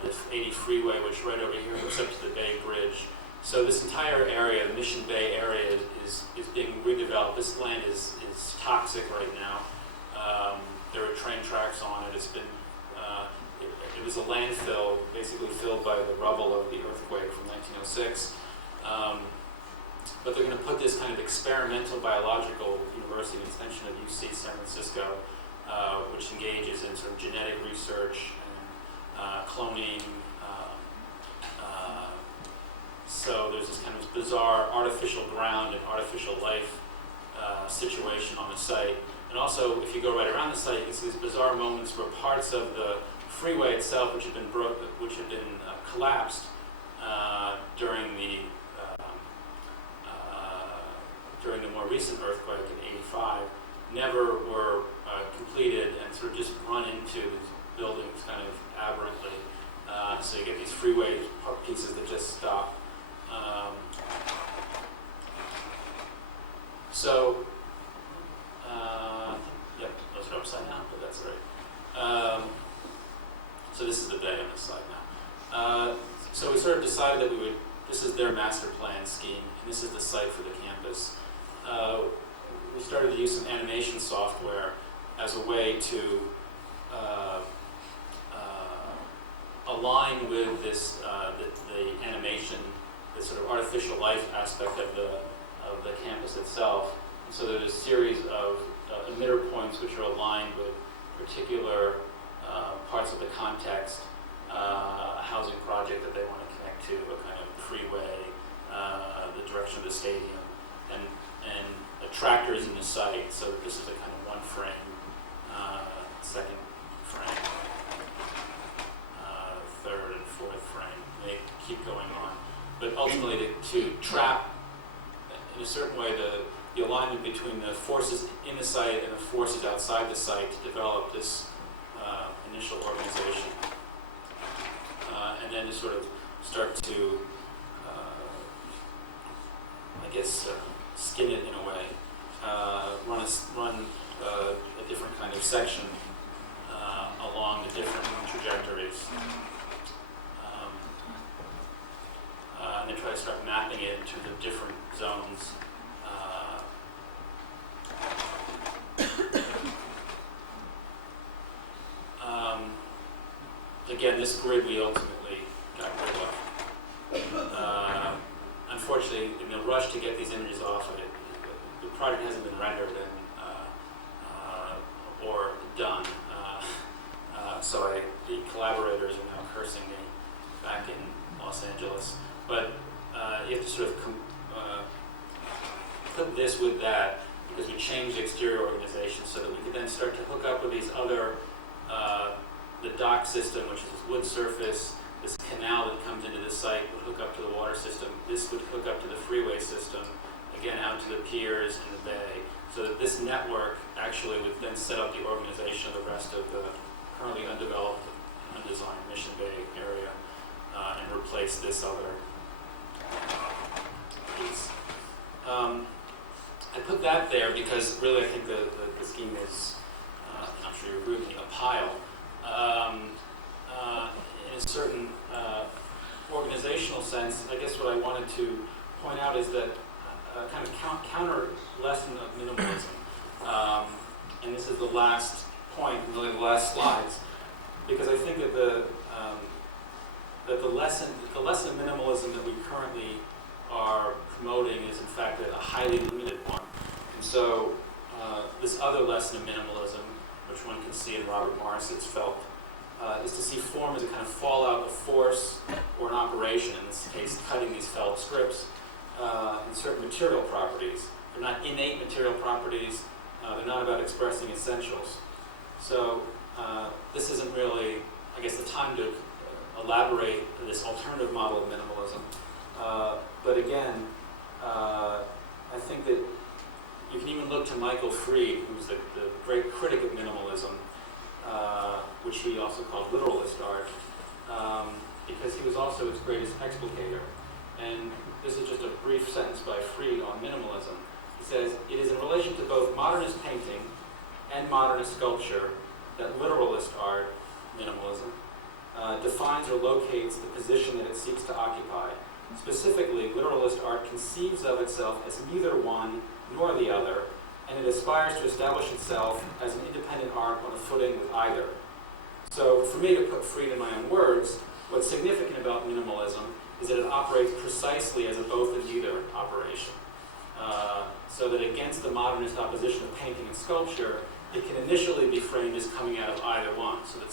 The 80 freeway, which right over here hooks up to the Bay Bridge. So this entire area, the Mission Bay area, is being redeveloped. This land is toxic right now. There are train tracks on it. It's been it was a landfill, basically filled by the rubble of the earthquake from 1906. But they're going to put this kind of experimental biological university, an extension of UC San Francisco, which engages in sort of genetic research and cloning. So there's this kind of bizarre artificial ground and artificial life situation on the site. And And also, if you go right around the site, you can see these bizarre moments where parts of the freeway itself, which had been collapsed during the more recent earthquake in '85, never were completed and sort of just run into these buildings kind of aberrantly. So you get these freeway pieces that just stop. Yep, those are upside down, but that's all right. So this is the bay on this side now. So we sort of decided that this is their master plan scheme, and this is the site for the campus. We started to use some animation software as a way to align with this, the animation, the sort of artificial life aspect of the campus itself. And so there's a series of emitter points which are aligned with particular parts of the context, a housing project that they want to connect to, a kind of freeway, the direction of the stadium, and attractors in the site. So this is a kind of one frame, second frame, third and fourth frame. They keep going on. But ultimately to trap, in a certain way, the alignment between the forces in the site and the forces outside the site to develop this initial organization. And then to sort of start to, skin it in a way, run a different kind of section along the different trajectories. And then try to start mapping it into the different zones. Again, this grid we ultimately got rid of. Unfortunately, in the rush to get these images off of it, the project hasn't been rendered or done. So the collaborators are now cursing me back in Los Angeles. But you have to sort of put this with that, because we changed the exterior organization so that we could then start to hook up with these other, the dock system, which is this wood surface, this canal that comes into the site would hook up to the water system. This would hook up to the freeway system, again out to the piers and the bay, so that this network actually would then set up the organization of the rest of the currently undeveloped, undesigned Mission Bay area, and replace this other piece. I put that there because really I think the scheme is, I'm sure you agree with me, a pile. In a certain organizational sense, I guess what I wanted to point out is that kind of counter lesson of minimalism. And this is the last point, really the last slides, because I think that the lesson of minimalism that we currently are promoting is in fact a highly limited one. And so this other lesson of minimalism, which one can see in Robert Morris's felt, is to see form as a kind of fallout of force or an operation, in this case cutting these felt strips, and certain material properties. They're not innate material properties, they're not about expressing essentials. So this isn't really, I guess, the time to elaborate this alternative model of minimalism. But again, I think that you can even look to Michael Fried, who's the great critic of minimalism, which he also called literalist art, because he was also its greatest explicator. And this is just a brief sentence by Fried on minimalism. He says, "It is in relation to both modernist painting and modernist sculpture that literalist art, minimalism, defines or locates the position that it seeks to occupy. Specifically, literalist art conceives of itself as neither one nor the other, and it aspires to establish itself as an independent art on a footing with either." So for me to put Fried in my own words, what's significant about minimalism is that it operates precisely as a both and neither operation. So that against the modernist opposition of painting and sculpture, it can initially be framed as coming out of either one. So that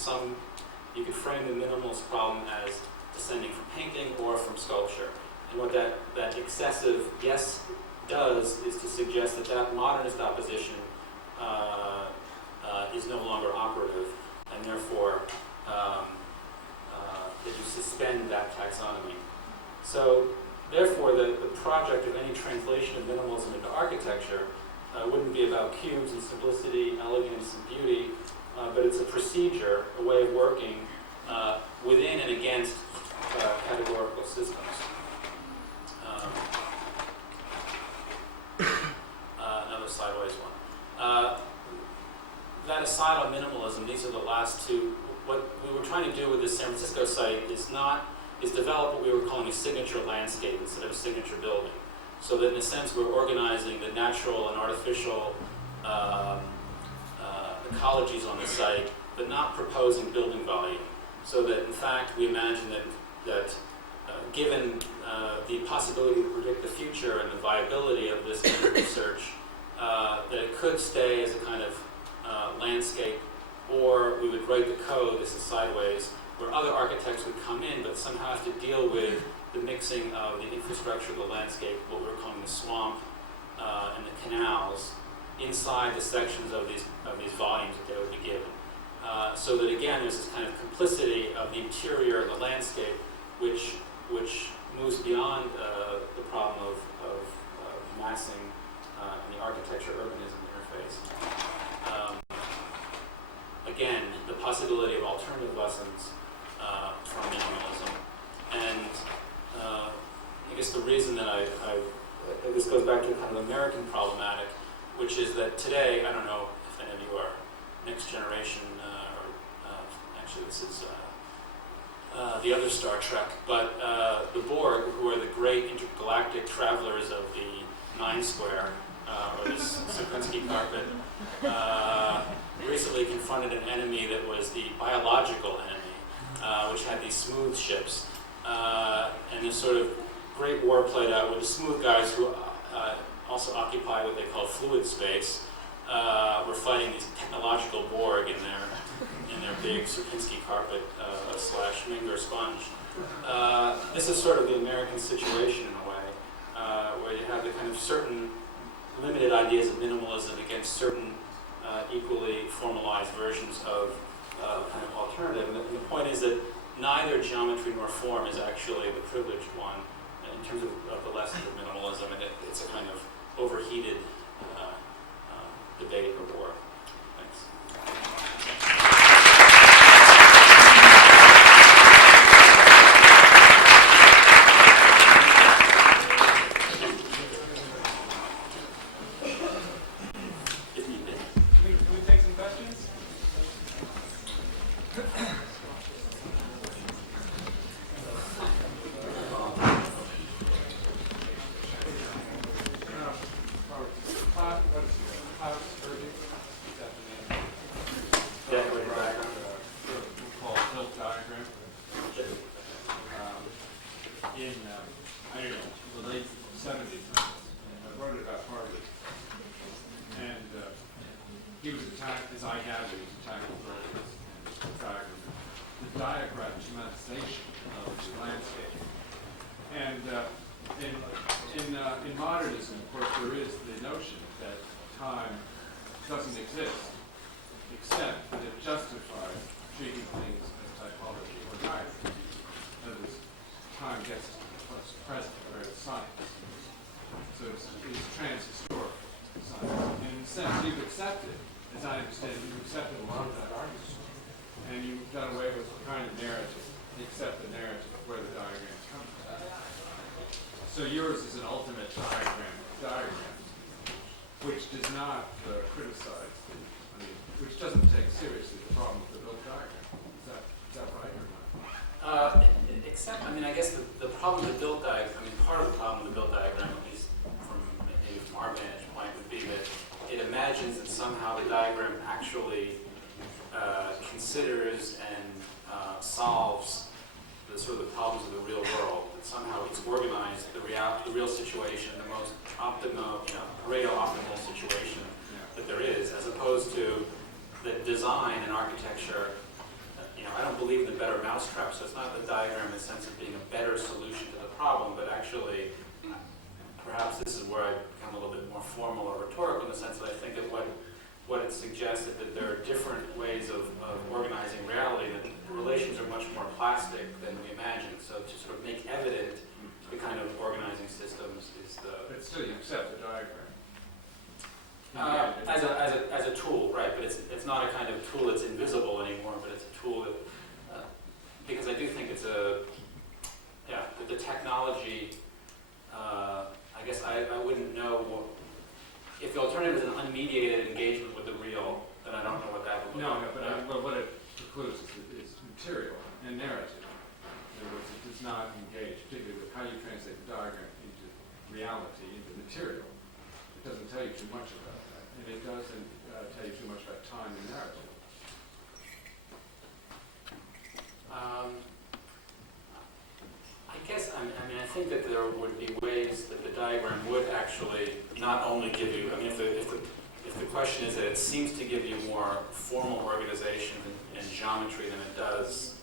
you could frame the minimalist problem as descending from painting or from sculpture. And what that excessive yes does is to suggest that modernist opposition is no longer operative, and therefore that you suspend that taxonomy. So therefore, the project of any translation of minimalism into architecture wouldn't be about cubes and simplicity, elegance and beauty, but it's a procedure, a way of working within and against categorical systems. Another sideways one. That aside on minimalism, these are the last two. What we were trying to do with this San Francisco site is develop what we were calling a signature landscape instead of a signature building. So that in a sense we're organizing the natural and artificial ecologies on the site, but not proposing building volume. So that in fact we imagine that given the possibility to predict the future and the viability of this kind of research, that it could stay as a kind of landscape, or we would write the code, this is sideways, where other architects would come in but somehow have to deal with the mixing of the infrastructure of the landscape, what we're calling the swamp and the canals, inside the sections of these volumes that they would be given. So that again, there's this kind of complicity of the interior of the landscape, which moves beyond the problem of massing and the architecture-urbanism interface. Again, the possibility of alternative lessons from minimalism. And I guess the reason that this goes back to a kind of American problematic, which is that today, I don't know if any of you are next generation, actually this is the other Star Trek, but the Borg, who are the great intergalactic travelers of the Nine Square, or this Sierpinski carpet, recently confronted an enemy that was the biological enemy, which had these smooth ships. And this sort of great war played out with the smooth guys who also occupy what they call fluid space, were fighting these technological Borg in their big Sierpinski carpet / Minger sponge. This is sort of the American situation in a way, where you have the kind of certain limited ideas of minimalism against certain equally formalized versions of kind of alternative. And the point is that neither geometry nor form is actually the privileged one in terms of the lessons of minimalism, and it's a kind of overheated debate or war. Thanks. In modernism, of course, there is the notion that time doesn't exist, except that it justifies treating things as typology or diagram. That is, time gets what's present, or it's science. So it's trans-historic science. And in a sense, you've accepted, as I understand, you've accepted a lot of that argument. And you've done away with the kind of narrative, except the narrative of where the diagrams come from. So yours is an ultimate diagram, which does not criticize, which doesn't take seriously the problem of the built diagram. Is that right or not? Except, I guess the problem with the built diagram, part of the problem with the built diagram, at least maybe from our vantage point, would be that it imagines that somehow the diagram actually considers and solves the sort of the problems of the real world. That somehow it's organized the real situation, the most optimal, Pareto optimal situation that there is, as opposed to the design and architecture. I don't believe in the better mousetrap, so it's not the diagram in the sense of being a better solution to the problem, but actually, perhaps this is where I become a little bit more formal or rhetorical in the sense that I think that what what it suggests is that there are different ways of organizing reality, that the relations are much more plastic than we imagine. So to sort of make evident the kind of organizing systems is the... But still you accept the diagram. As a tool, right, but it's not a kind of tool that's invisible anymore, but it's a tool that, because I do think it's that the technology, I guess I wouldn't know if the alternative is an unmediated engagement with the real, then I don't know what that would look like. But what it precludes is material and narrative. In other words, it does not engage, particularly with how you translate the diagram into reality, into material. It doesn't tell you too much about that, and it doesn't tell you too much about time and narrative. I think that there would be ways that the diagram would actually not only give you, if the question is that it seems to give you more formal organization and geometry than it does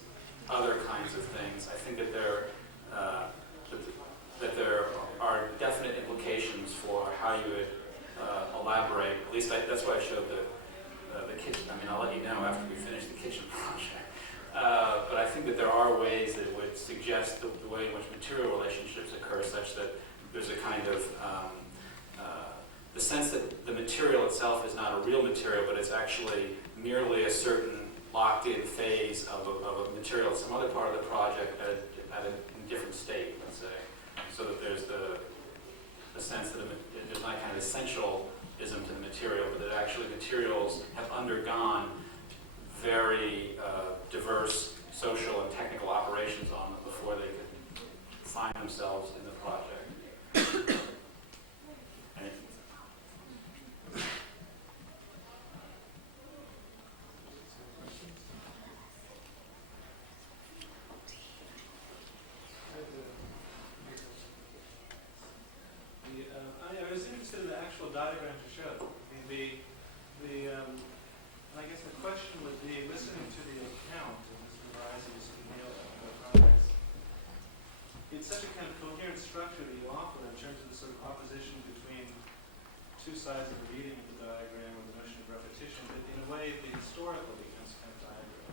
other kinds of things, I think that there are definite implications for how you would elaborate. At least that's why I showed the kitchen. I'll let you know after we finish the kitchen project. But I think that there are ways that it would suggest the way in which material relationships occur, such that there's a kind of the sense that the material itself is not a real material, but it's actually merely a certain locked-in phase of a material, some other part of the project at a different state, let's say, so that there's the sense that there's not kind of essentialism to the material, but that actually materials have undergone very diverse social and technical operations on them before they could find themselves in the project. I was interested in the actual diagram you showed. I guess the question would be, listening to the account of Mr. Verizon's projects, it's such a kind of coherent structure that you offer in terms of the sort of opposition between two sides of the reading of the diagram or the notion of repetition, but in a way the historical becomes kind of diagram.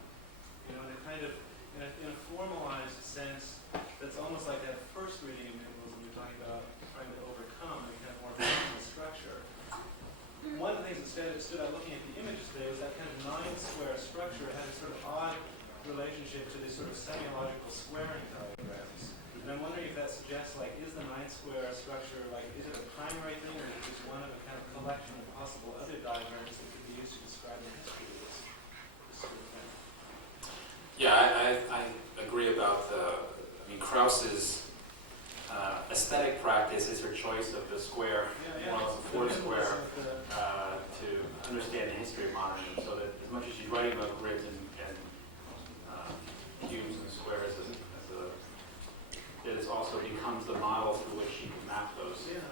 In a formalized sense, that's almost like that first reading of minimalism you're talking about trying to overcome a kind of more formal structure. One of the things that stood out looking at the images today was that kind of 9-square structure had a sort of odd relationship to these sort of semiological squaring diagrams. And I'm wondering if that suggests, is the 9-square structure, is it a primary thing, or is it just one of a kind of collection of possible other diagrams that could be used to describe the history of this sort of thing? Yeah, I agree about Krauss's aesthetic practice is her choice of the square, well, the four square, to understand the history of modernism, so that as much as she's writing about grids and cubes and squares, it also becomes the model through which she can map those things.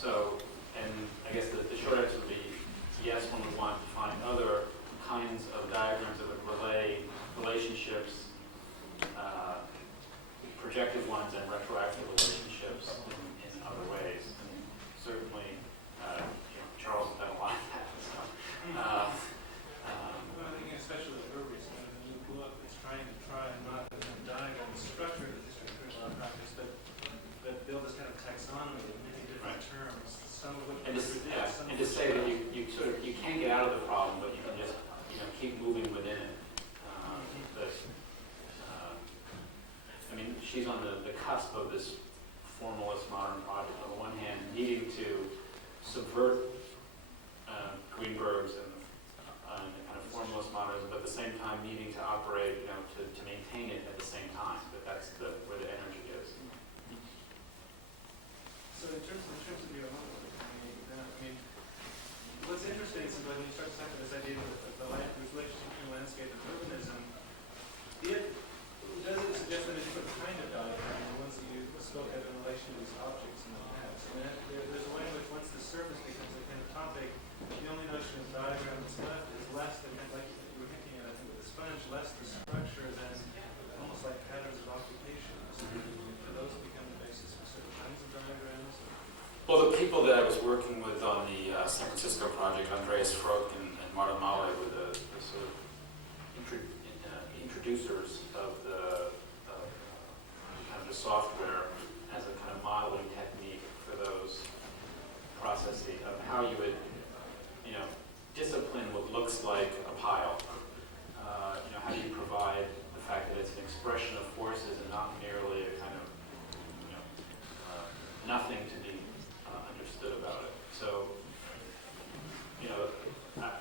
So, and I guess the short answer would be yes, one would want to find other kinds of diagrams that would relay relationships, projective ones and retroactive relationships in other ways. And certainly, Charles has done a lot of that. So, I think especially the Urbi's new book is trying not to diagram the structure of the history of critical art practice, but build this kind of taxonomy of many different terms, some of which and to say that you can't get out of the problem, but you can just keep moving within it. She's on the cusp of this formalist modern project. On the one hand, needing to subvert Greenberg's and kind of formalist modernism, but at the same time needing to operate, to maintain it at the same time. But that's where the energy is. So in terms of your own work, what's interesting is when you start to talk about this idea of the relationship between landscape and urbanism, does it suggest that a different kind of diagram, the ones that you spoke of in relation to these objects in the past? There's a way in which once the surface becomes a kind of topic, the only notion of diagram that's left is less than, like you were hinting at, I think, with the sponge, less the structure than almost like patterns of occupation. Do those become the basis for certain kinds of diagrams? Well, the people that I was working with on the San Francisco project, Andreas Frock and Martin Malle were the sort of introducers of the kind of the software as a kind of modeling technique for those processes of how you would, discipline what looks like a pile. How do you provide the fact that it's an expression of forces and not merely a kind of, nothing to be understood about it. So,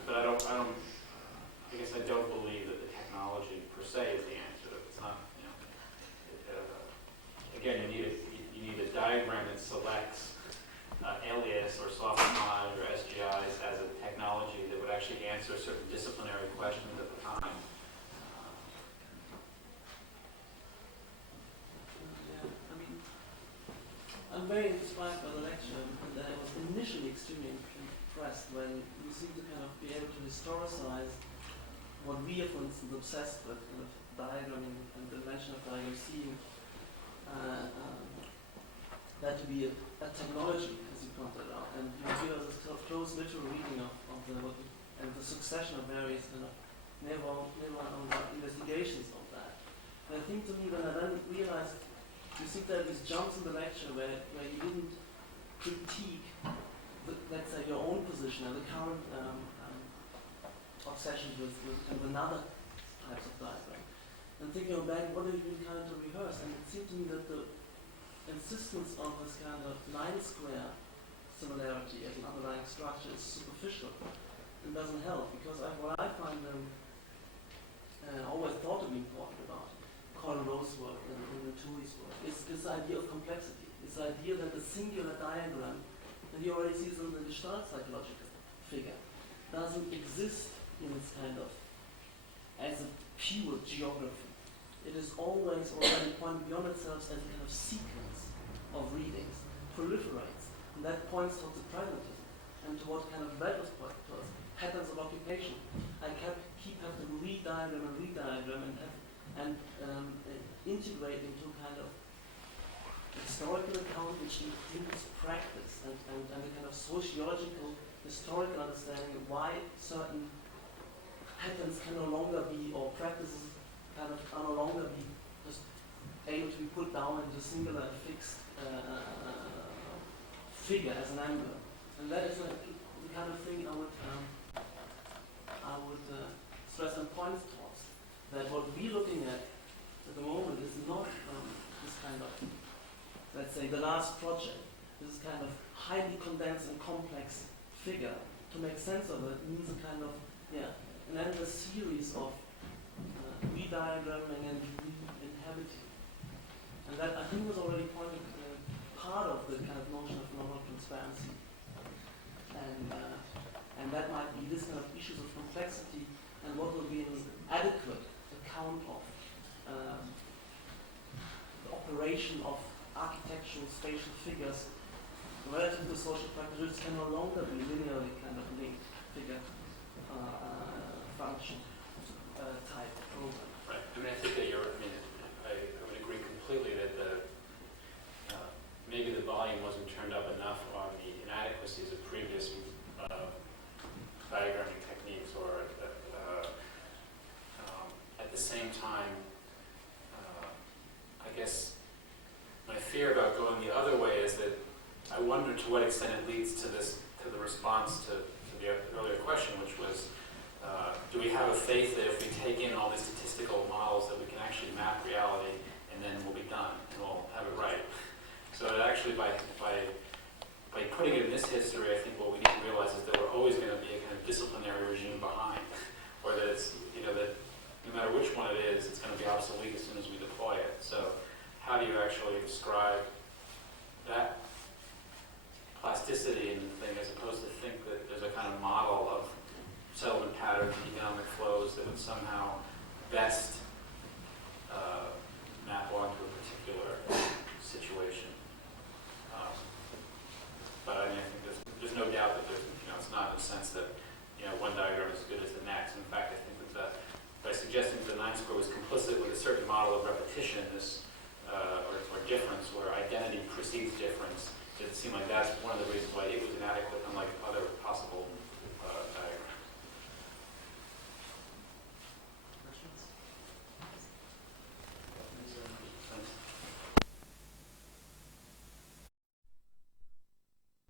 but I guess I don't believe that the technology per se is the answer. It's not, again, you need a diagram that selects alias or soft mod or SGIs as a technology that would actually answer certain disciplinary questions at the time. I'm very inspired by the lecture, and I was initially extremely impressed when you seem to kind of be able to historicize what we are, for instance, obsessed with, kind of diagramming and the dimension of diagram, seeing that to be a technology, as you pointed out, and you give us a sort of close literal reading of and the succession of various kind of neo-avant investigations of that. And I think to me, when I then realized you see there are these jumps in the lecture where you didn't critique, let's say, your own position and the current obsession with kind of another types of diagram. And thinking back, what have you been kind of to rehearse? And it seemed to me that the insistence on this kind of line square similarity as an underlying structure is superficial and doesn't help, because what I find always thought to be important about Colin Rowe's work and Tui's work is this idea of complexity. This idea that a singular diagram, and you already see this in the Gestalt psychological figure, doesn't exist in its kind of as a pure geography. It is always already pointing beyond itself as a kind of sequence of readings, proliferates, and that points towards the pragmatism and to what kind of values point towards patterns of occupation. I keep having to re-diagram and integrate into kind of historical account which includes practice and a kind of sociological, historical understanding of why certain patterns can no longer be, or practices kind of are no longer be just able to be put down into a singular fixed figure as an emblem. And that is the kind of thing I would stress and point towards. That what we're looking at the moment is not this kind of, let's say, the last project. This kind of highly condensed and complex figure. To make sense of it means a kind of, an endless series of re-diagramming and re-inhabiting. And that, I think, was already pointed part of the kind of notion of phenomenal transparency. And that might be this kind of issues of complexity and what will be an adequate account of the operation of architectural spatial figures relative to social practice, which can no longer be linearly kind of linked figure function type program. Right. I mean, I think that I would agree completely that maybe the volume wasn't turned up enough on the inadequacies of previous diagramming techniques, or at the same time, I guess my fear about going the other way is that I wonder to what extent it leads to the response to the earlier question, which was, do we have a faith that if we take in all these statistical models that we can actually map reality and then we'll be done and we'll have it right? So that actually by putting it in this history, I think what we need to realize is that we're always going to be a kind of disciplinary regime behind, or that it's, that no matter which one it is, it's going to be obsolete as soon as we deploy it. So how do you actually describe that plasticity in the thing, as opposed to think that there's a kind of model of settlement patterns and economic flows that would somehow best map onto a particular situation. But I mean, I think there's no doubt that it's not in the sense that one diagram is as good as the next. In fact, I think that by suggesting that the 9 square was complicit with a certain model of repetition, or difference, where identity precedes difference, it seemed like that's one of the reasons why it was inadequate, unlike other possible diagrams.